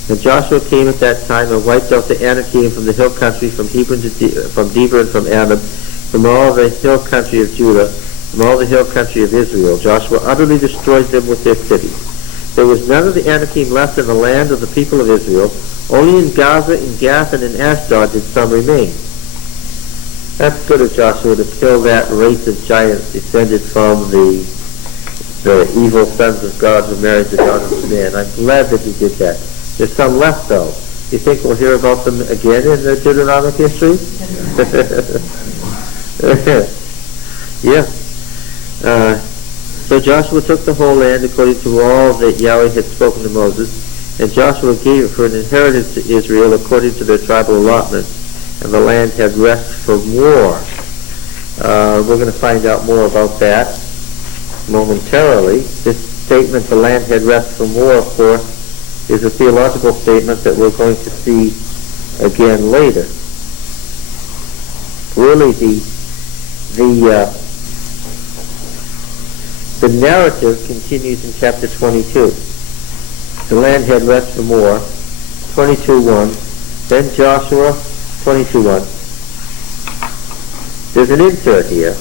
And Joshua came at that time and wiped out the Anakim from the hill country, from Hebron from Deber and from Anab, from all the hill country of Judah, from all the hill country of Israel. Joshua utterly destroyed them with their cities. There was none of the Anakim left in the land of the people of Israel. Only in Gaza, in Gath, and in Ashdod did some remain. That's good of Joshua to kill that race of giants descended from the evil sons of God who married the daughters of man. I'm glad that he did that. There's some left, though. You think we'll hear about them again in the Deuteronomic history? Yeah. So Joshua took the whole land according to all that Yahweh had spoken to Moses, and Joshua gave it for an inheritance to Israel according to their tribal allotments, and the land had rest from war. We're going to find out more about that momentarily. This statement, the land had rest from war, of course, is a theological statement that we're going to see again later. Really, the narrative continues in chapter 22. The land had rest from war, 22:1. Then Joshua, 22:1. There's an insert here.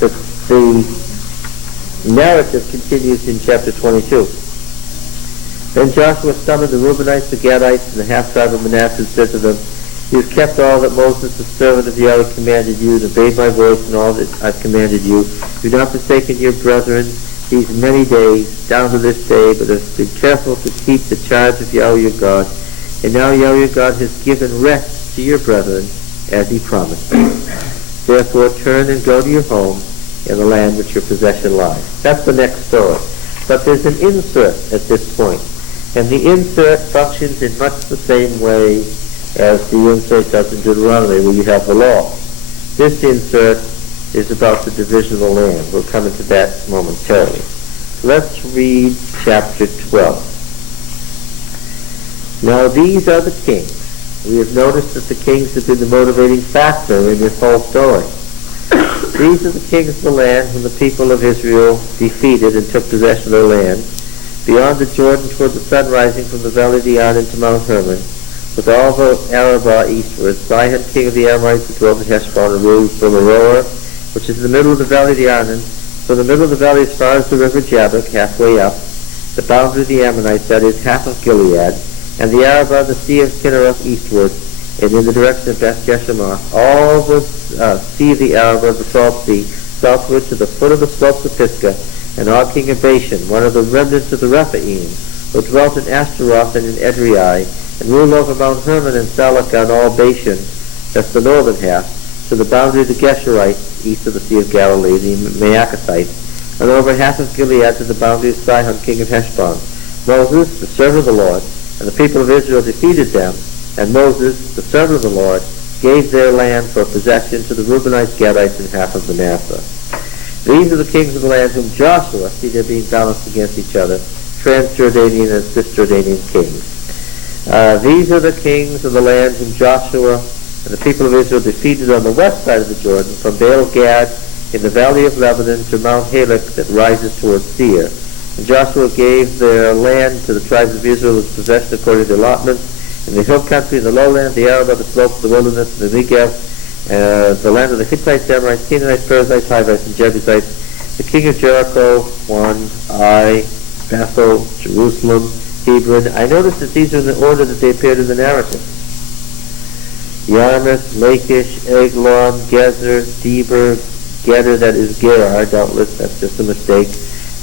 The narrative continues in chapter 22. Then Joshua summoned the Reubenites, the Gadites, and the half-tribe of Manasseh, and said to them, You have kept all that Moses, the servant of Yahweh, commanded you, and obeyed my voice in all that I've commanded you. Do not forsaken your brethren these many days, down to this day, but have been careful to keep the charge of Yahweh your God. And now Yahweh your God has given rest to your brethren, as he promised you. Therefore turn and go to your home in the land which your possession lies. That's the next story. But there's an insert at this point. And the insert functions in much the same way as the insert does in Deuteronomy, where you have the law. This insert is about the division of the land. We'll come into that momentarily. Let's read chapter 12. Now these are the kings. We have noticed that the kings have been the motivating factor in this whole story. These are the kings of the land whom the people of Israel defeated and took possession of their land, beyond the Jordan toward the sun rising from the valley of the Arnon to Mount Hermon, with all the Arabah eastward, Sihon, king of the Amorites, who dwelt in Heshbon, and ruled from Aroer, which is in the middle of the valley of the Arnon, from the middle of the valley as far as the river Jabbok, halfway up, the boundary of the Ammonites, that is, half of Gilead, and the Arabah, the sea of Kinnereth eastward, and in the direction of Beth Jeshimoth, all the sea of the Arabah, the salt sea, southward to the foot of the slopes of Pisgah, and Og king of Bashan, one of the remnants of the Rephaim, who dwelt in Ashtaroth and in Edrei, and ruled over Mount Hermon and Salach on all Bashan, that's the northern half, to the boundary of the Geshurites, east of the Sea of Galilee, the Maacacites, and over half of Gilead to the boundary of Sihon, king of Heshbon. Moses, the servant of the Lord, and the people of Israel defeated them, and Moses, the servant of the Lord, gave their land for possession to the Reubenites, Gadites, and half of Manasseh. These are the kings of the land whom Joshua, see they're being balanced against each other, Transjordanian and Cisjordanian kings. These are the kings of the land whom Joshua and the people of Israel defeated on the west side of the Jordan, from Baal Gad in the valley of Lebanon to Mount Halak that rises towards Seir. And Joshua gave their land to the tribes of Israel as possession according to allotments, in the hill country, in the lowland, the Arab, the slopes, the wilderness, the Negev, the land of the Hittites, Amorites, Canaanites, Perizzites, Hivites, and Jebusites, the king of Jericho, 1, Ai, Bethel, Jerusalem, Hebron. I noticed that these are in the order that they appeared in the narrative. Yarmouth, Lachish, Eglon, Gezer, Deber, Geder, that is Gerar, doubtless, that's just a mistake,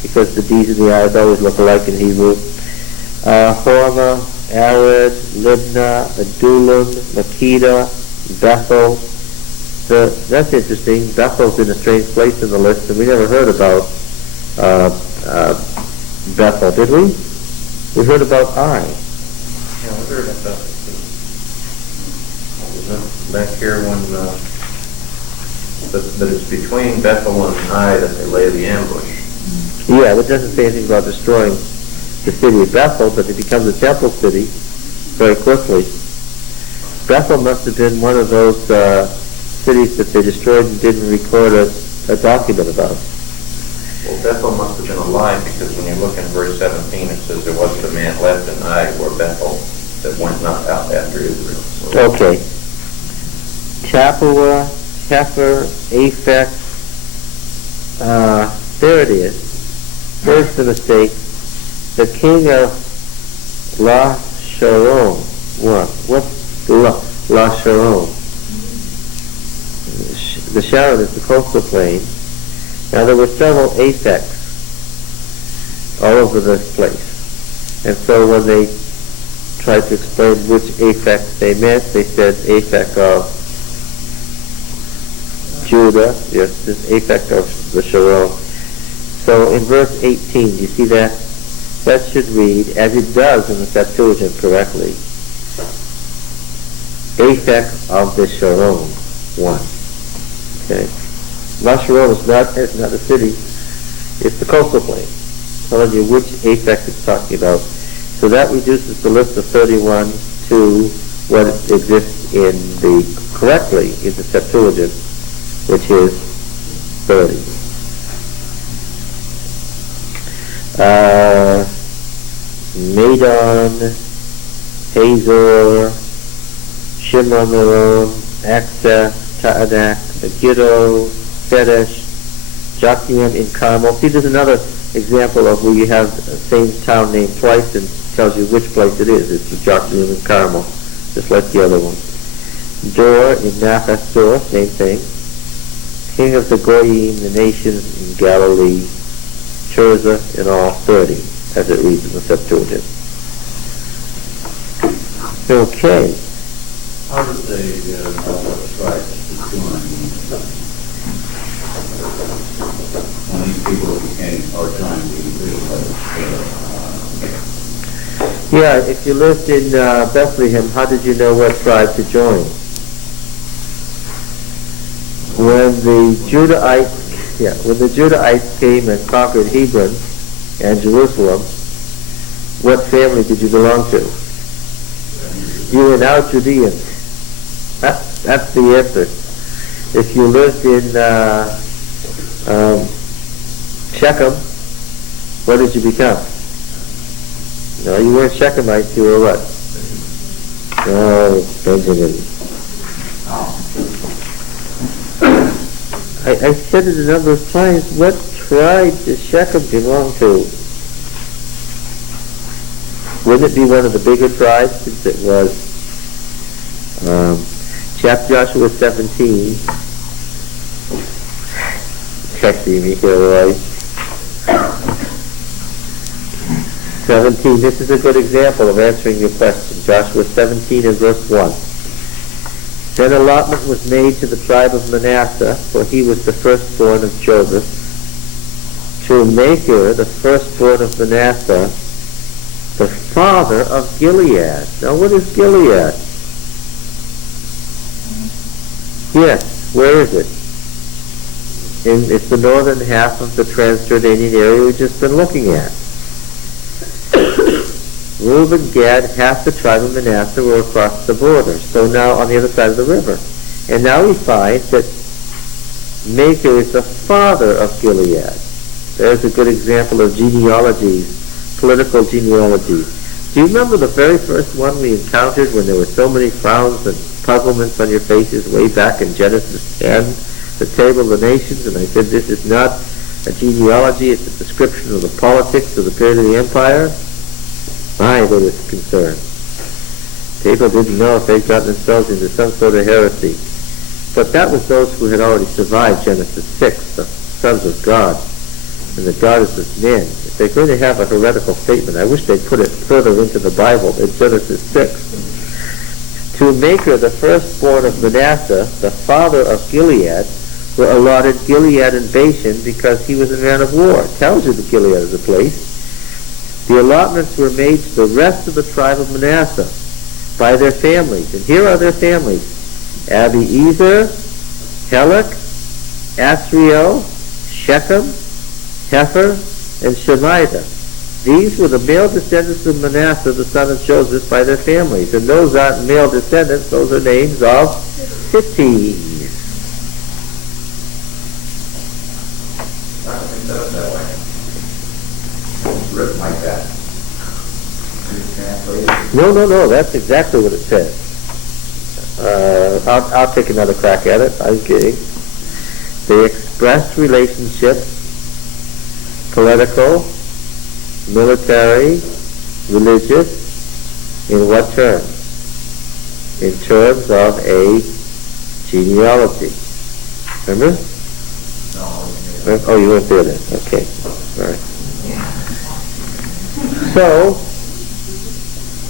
because the D's and the I's always look alike in Hebrew. Hormah, Arad, Libnah, Adullam, Makkedah, Bethel. That's interesting. Bethel's in a strange place in the list, and we never heard about Bethel, did we? We heard about Ai. Yeah, we heard about that. Back here when, but it's between Bethel and Ai that they lay the ambush. Yeah, it doesn't say anything about destroying the city of Bethel, but it becomes a temple city very quickly. Bethel must have been one of those cities that they destroyed and didn't record a document about. Well, Bethel must have been alive, because when you look in verse 17, it says there wasn't a man left in Ai or Bethel that went not out after Israel. So, Okay. Tapua, Hefer, Aphek. There it is. There's the mistake. The king of La Sharon. What's La Sharon? The Sharon is the coastal plain. Now there were several Apheks all over this place. And so when they tried to explain which Aphek they meant, they said Aphek of Judah, yes, this Aphek of the Sharon. So in verse 18, do you see that? That should read, as it does in the Septuagint correctly, Aphek of the Sharon, 1. Okay. La Sharon is not a city, it's the coastal plain. Telling you which Aphek it's talking about. So that reduces the list of 31 to what exists correctly in the Septuagint, which is 30. Madon, Hazor, Shimron, Akseh, Ta'anak, Megiddo, Kadesh, Jokneam in Carmel. See, there's another example of where you have the same town name twice and tells you which place it is. It's Jokneam in Carmel, just like the other one. Dor in Naphas Dor, same thing. King of the Goyim, the nations in Galilee. Tirzah in all 30, as it reads in the Septuagint. Okay. How did they try to join when these people are trying to Yeah, if you lived in Bethlehem, how did you know what tribe to join? When the Judahites came and conquered Hebron and Jerusalem, what family did you belong to? You were now Judeans. That's the answer. If you lived in Shechem, what did you become? No, you weren't Shechemites, you were what? Oh, Benjamin. I said it a number of times, what tribe does Shechem belong to? Wouldn't it be one of the bigger tribes, since it was Joshua 17. Texting me here, right? 17, this is a good example of answering your question. Joshua 17 and verse 1. Then allotment was made to the tribe of Manasseh, for he was the firstborn of Joseph. To Machir, the firstborn of Manasseh, the father of Gilead. Now what is Gilead? Yes, where is it? It's the northern half of the Transjordanian area we've just been looking at. Reuben, Gad, half the tribe of Manasseh were across the border, so now on the other side of the river. And now we find that Machir is the father of Gilead. There's a good example of genealogies, political genealogies. Do you remember the very first one we encountered when there were so many frowns and puzzlements on your faces way back in Genesis 10, the table of the nations? And I said, this is not a genealogy, it's a description of the politics of the period of the empire. My, they were concerned. People didn't know if they'd gotten themselves into some sort of heresy. But that was those who had already survived Genesis 6, the sons of God, and the daughters of men. If they're going to have a heretical statement, I wish they'd put it further into the Bible in Genesis 6. To Machir, the firstborn of Manasseh, the father of Gilead, were allotted Gilead and Bashan because he was a man of war. It tells you that Gilead is a place. The allotments were made to the rest of the tribe of Manasseh by their families. And here are their families: Abiezer, Helek, Asriel, Shechem, Hefer, and Shemida. These were the male descendants of Manasseh, the son of Joseph, by their families. And those aren't male descendants, those are names of cities. I don't think that's that way. It's written like that. No, that's exactly what it says. I'll take another crack at it. I'm kidding. They express relationships, political, military, religious, in what terms? In terms of a genealogy. Remember? No. Oh, you weren't there then. Okay. All right. So,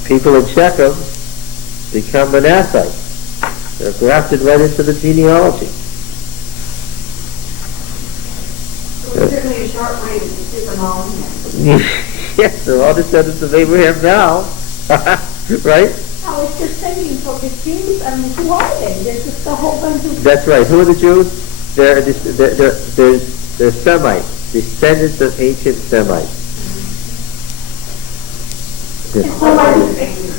people in Shechem become Manassites. They're grafted right into the genealogy. So it's certainly a short way to stick them all in there. Yes, they're all descendants of Abraham now. Right? I was just thinking, so the Jews, I mean, who are they? They're just a whole bunch of... That's right. Who are the Jews? They're Semites, descendants of ancient Semites. Yeah. It's not like...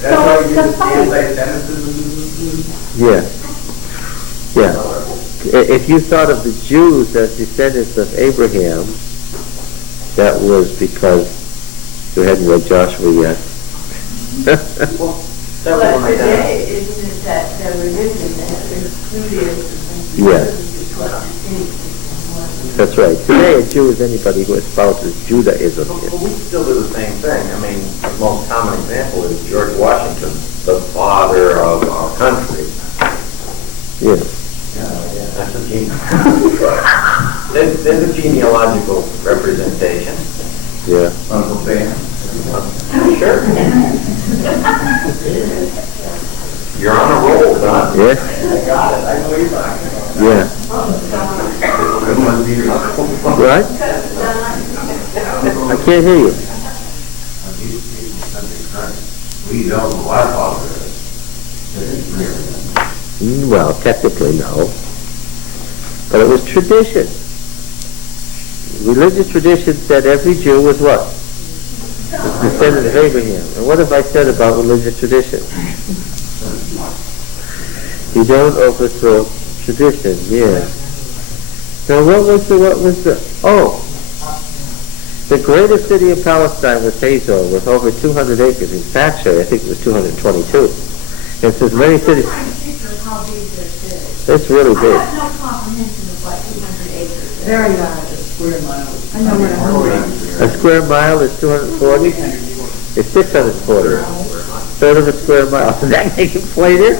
That's why you use Semites. anti-Semitism. Yeah. Yeah. If you thought of the Jews as descendants of Abraham, that was because you hadn't read Joshua yet. But today, isn't it that the religion that is Judaism? Yes. That's right. Today, a Jew is anybody who espouses Judaism. But we still do the same thing. I mean, the most common example is George Washington, the father of our country. Yeah. That's a there's a genealogical representation. Yeah. Uncle Sam. Sure. You're on a roll, Don. Yes? I got it. I know you're talking about. Yeah. Right? I can't hear you. We know who our father is. It is really. Well, technically, no. But it was tradition. Religious tradition said every Jew was what? The descendant of Abraham. And what have I said about religious tradition? You don't overthrow tradition, yeah. Now what was the, the greatest city in Palestine was Hazor with over 200 acres. In fact, I think it was 222. And since many cities... How big this is. It's really I big. have no comprehension of what 200 acres is. Very large, a square mile. I know what 100 A square mile is 240? It's 640. Third of a square mile. Does that make it plainer?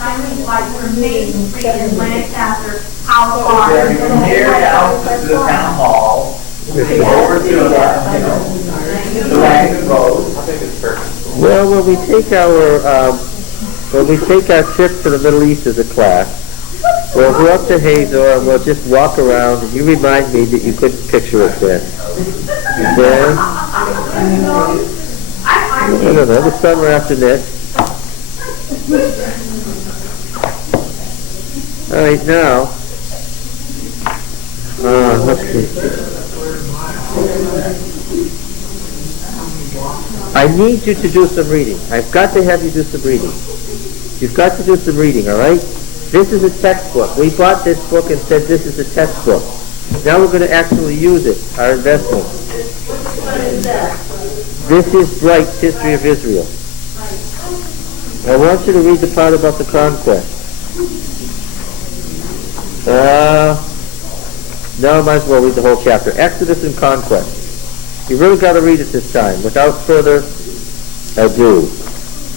I mean, like from Main Street in Lancaster, how far? From here down to the town hall, over to the Langdon Road. I think it's perfect. Well, when we take our trip to the Middle East as a class, we'll go up to Hazor and we'll just walk around, and you remind me that you couldn't picture it then. Then, I don't know, the summer after next. All right, now, let's see. I need you to do some reading. I've got to have you do some reading. You've got to do some reading, all right? This is a textbook. We bought this book and said this is a textbook. Now we're going to actually use it, our investment. What is that? This is Bright's History of Israel. I want you to read the part about the conquest. No, I might as well read the whole chapter. Exodus and Conquest. You really got to read it this time. Without further ado.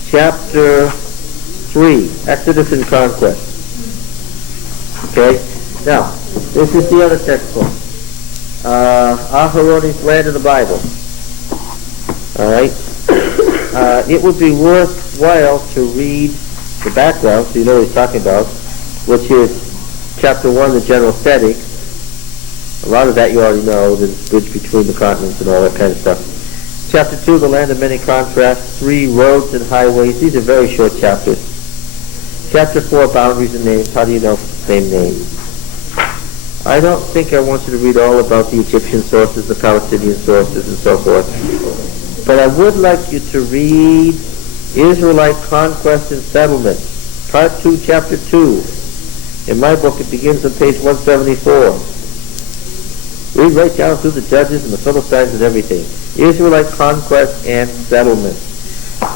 Chapter 3, Exodus and Conquest. Okay? Now, this is the other textbook. Ahkenaten's Land in the Bible. Alright? It would be worthwhile to read the background so you know what he's talking about, which is chapter 1, the general setting. A lot of that you already know, the bridge between the continents and all that kind of stuff. Chapter 2, the land of many contrasts. 3, roads and highways. These are very short chapters. Chapter 4, boundaries and names. How do you know same name? I don't think I want you to read all about the Egyptian sources, the Palestinian sources, and so forth. But I would like you to read Israelite Conquest and Settlement, Part 2, Chapter 2. In my book, it begins on page 174. Read right down through the Judges and the Philistines and everything. Israelite Conquest and Settlement.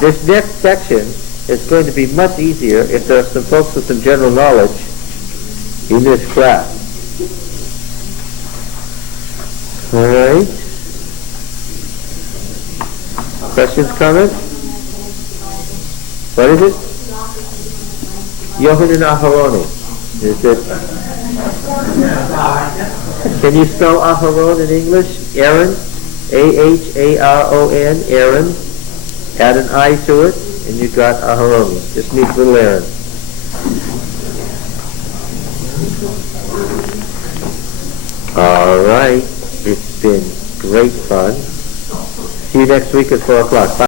This next section is going to be much easier if there are some folks with some general knowledge in this class. Alright. Questions, comments? What is it? Yohanan Aharoni. Is it? Can you spell Aharon in English? Aaron. Aharon. Aaron. Add an I to it, and you got Aharoni. Just means little Aaron. All right. It's been great fun. See you next week at 4 o'clock. Bye.